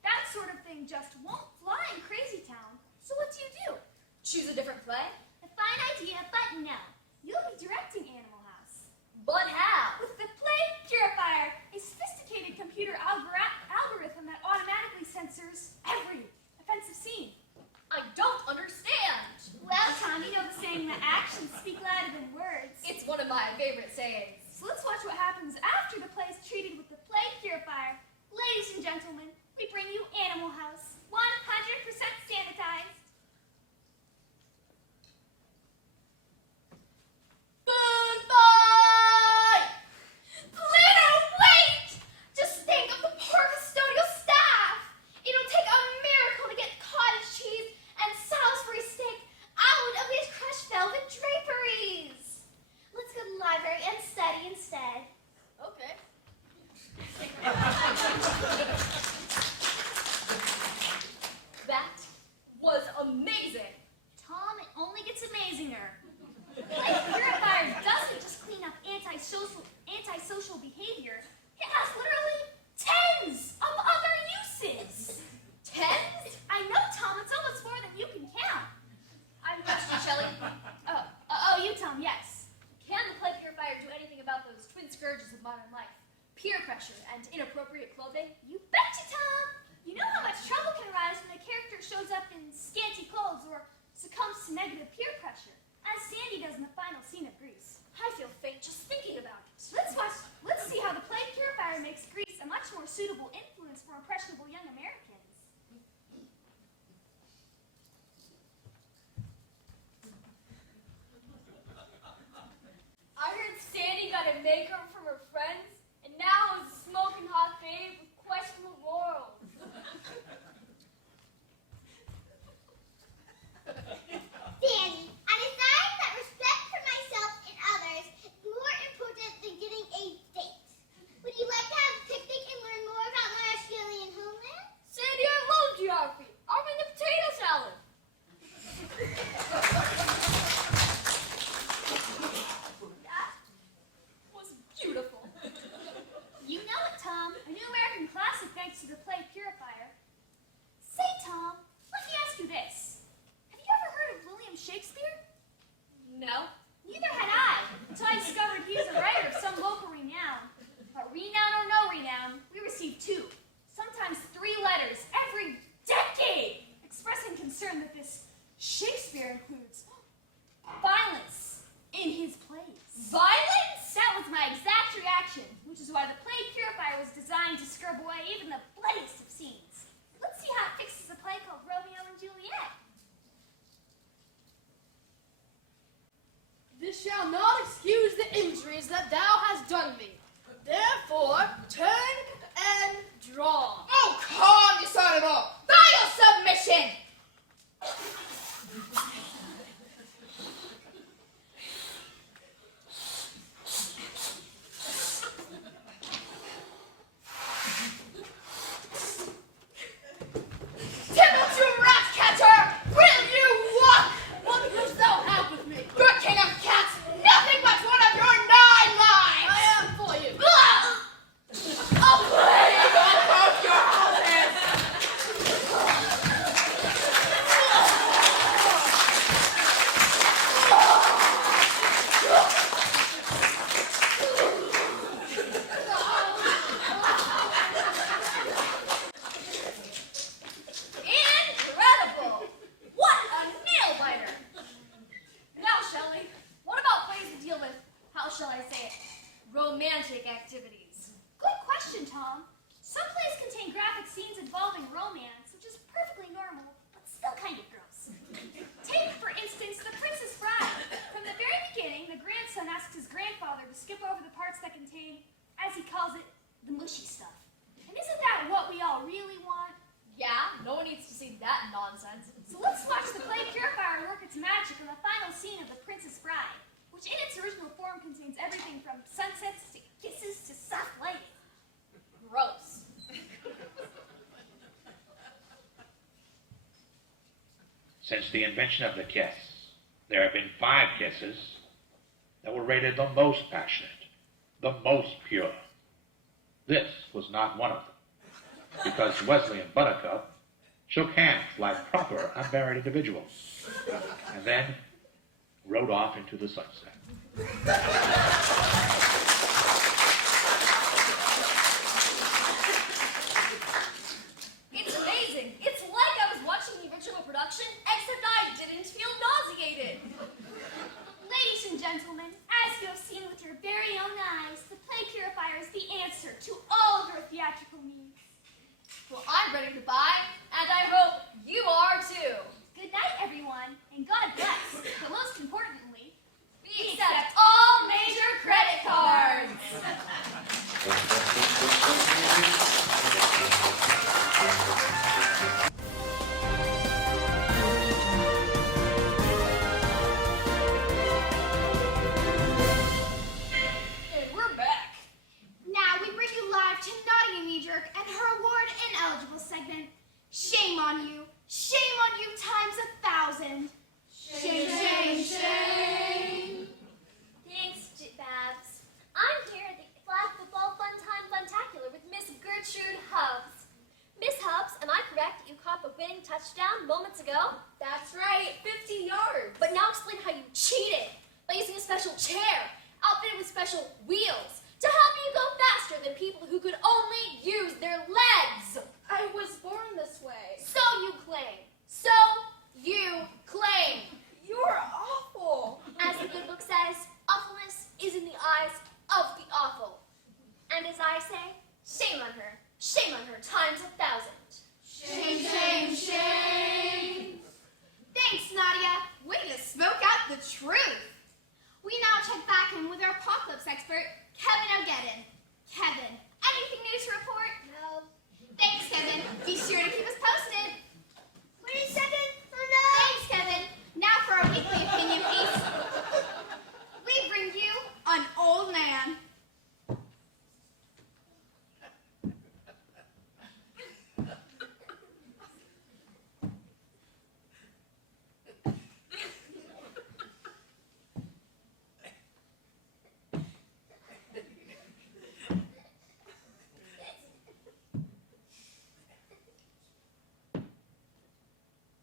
That sort of thing just won't fly in Crazytown, so what do? Choose a different play? A fine idea, but no. You'll be directing Animal House. But how? With the Play Purifier, a sophisticated computer algorithm that automatically censors every offensive scene. I don't understand. Well, Tom, you know the saying that actions speak louder than words. It's one of my favorite sayings. So let's watch what happens after the play is treated with the Play Purifier. Ladies and gentlemen, we bring you Animal House, 100% sanitized. Food fight! Pluto, wait! Just think of the poor custodial staff. It'll take a miracle to get cottage cheese and Salisbury steak out of these crushed velvet draperies. Let's go to the library and study instead. Okay. That was amazing. Tom, it only gets amazinger. Play Purifier doesn't just clean up antisocial behavior. It has literally tens of other uses. Tens? I know, Tom. It's almost more than you can count. I have a question, Shelley. You, Tom, yes. Can the Play Purifier do anything about those twin scourges of modern life? Peer pressure and inappropriate clothing? You betcha, Tom. You know how much trouble can arise when a character shows up in scanty clothes or succumbs to negative peer pressure, as Sandy does in the final scene of Grease. I feel faint just thinking about it. Let's see how the Play Purifier makes Grease a much more suitable influence for impressionable young Americans. I heard Sandy got a makeover from her friends, and now is a smoking hot babe with questionable morals. Danny, I decided that respect for myself and others is more important than getting a date. Would you like to have a picnic and learn more about my Australian homeland? Sandy, I love geography. I'll bring the potato salad. That was beautiful. You know it, Tom. A new American classic thanks to the Play Purifier. Say, Tom, let me ask you this. Have you ever heard of William Shakespeare? No. Neither had I, until I discovered he is a writer of some local renown. But renown or no renown, we receive 2, sometimes 3 letters every decade expressing concern that this Shakespeare includes violence in his plays. Violence? That was my exact reaction, which is why the Play Purifier was designed to scrub away even the bloodiest of scenes. Let's see how it fixes a play called Romeo and Juliet. This shall not excuse the injuries that thou hast done me. Therefore, turn and draw. Oh, calm, you son of a Final submission! Romantic activities. Good question, Tom. Some plays contain graphic scenes involving romance, which is perfectly normal, but still kind of gross. Take, for instance, The Princess Bride. From the very beginning, the grandson asks his grandfather to skip over the parts that contain, as he calls it, the mushy stuff. And isn't that what we all really want? Yeah, no one needs to see that nonsense. So let's watch the play Purifier work its magic in the final scene of The Princess Bride, which in its original form contains everything from sunsets to kisses to soft lighting. Gross. Since the invention of the kiss, there have been 5 kisses that were rated the most passionate, the most pure. This was not one of them, because Wesley and Buttercup shook hands like proper unmarried individuals, and then rode off into the sunset. It's amazing. It's like I was watching the original production, except I didn't feel nauseated. Ladies and gentlemen, as you have seen with your very own eyes, the play Purifier is the answer to all of your theatrical needs. Well, I'm ready to buy, and I hope you are too. Good night, everyone, and God bless. But most importantly, We accept all major credit cards. And we're back. now we bring you live to Naughty and Knee Jerk and her award ineligible segment. Shame on you. Shame on you times 1,000. Shame, shame, shame. Thanks, Babs. I'm here at the Flag Football Fun Time Funtacular with Miss Gertrude Hubbs. Miss Hubbs, am I correct that you caught the winning touchdown moments ago? That's right, 50 yards. But now explain how you cheated by using a special chair outfitted with special wheels to help you go faster than people who could only use their legs. I was born this way. So you claim. So you claim. You're awful. As the good book says, awfulness is in the eyes of the awful. And as I say, shame on her. Shame on her times 1,000. Shame, shame, shame. Thanks, Nadia. Way to smoke out the truth. We now check back in with our apocalypse expert, Kevin O'Geddon. Kevin, anything new to report? No. Thanks, Kevin. Be sure to keep us posted. Wait a second. Oh no. Thanks, Kevin. Now for our weekly opinion piece. We bring you an old man.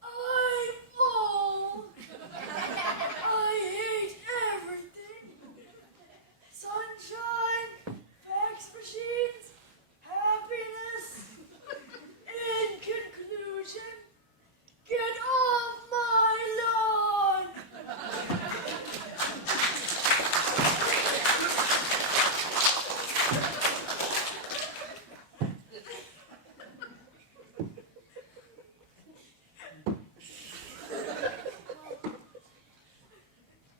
I'm full. I hate everything. Sunshine, fax machines, happiness. In conclusion, get off my lawn.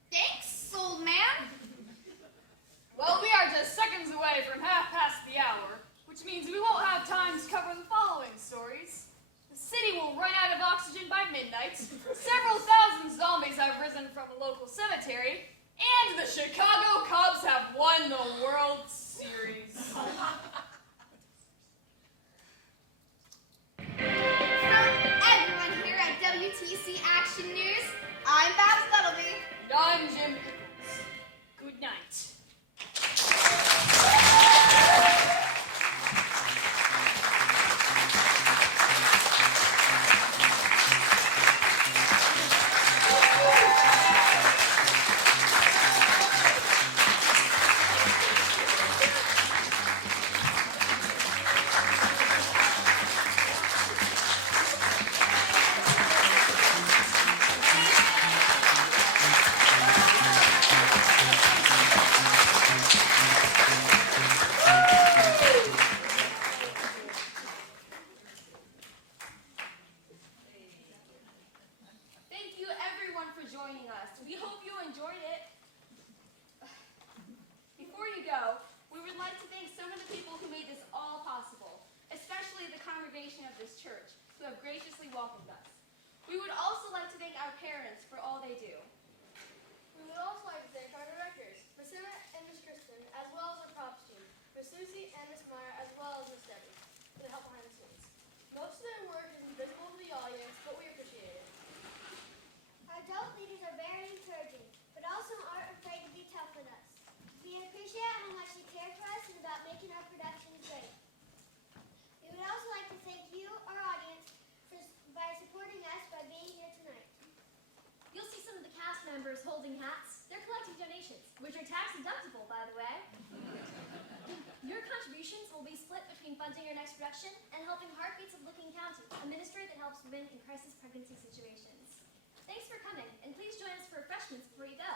Thanks, old man. Well, we are just seconds away from 5:30, which means we won't have time to cover the following stories. The city will run out of oxygen by midnight. Several thousand zombies have risen from a local cemetery. And the Chicago Cubs have won the World Series. From everyone here at WTC Action News, I'm Babs Buttleby. And I'm Jim Pickles. Good night. this church who have graciously welcomed us. We would also like to thank our parents for all they do. We would also like to thank our directors, Miss Emma and Miss Kristen, as well as our props team, Miss Susie and Miss Meyer, as well as Miss Debbie, for the help behind the scenes. Most of their work is invisible to the audience, but we appreciate it. Our adult leaders are very encouraging, but also aren't afraid to be tough with us. We appreciate how much you care for us and about making our productions great. We would also like to thank you, our audience, by supporting us by being here tonight. You'll see some of the cast members holding hats. They're collecting donations, which are tax deductible, by the way. Your contributions will be split between funding your next production and helping Heartbeats of Licking County, a ministry that helps women in crisis pregnancy situations. Thanks for coming, and please join us for refreshments before you go.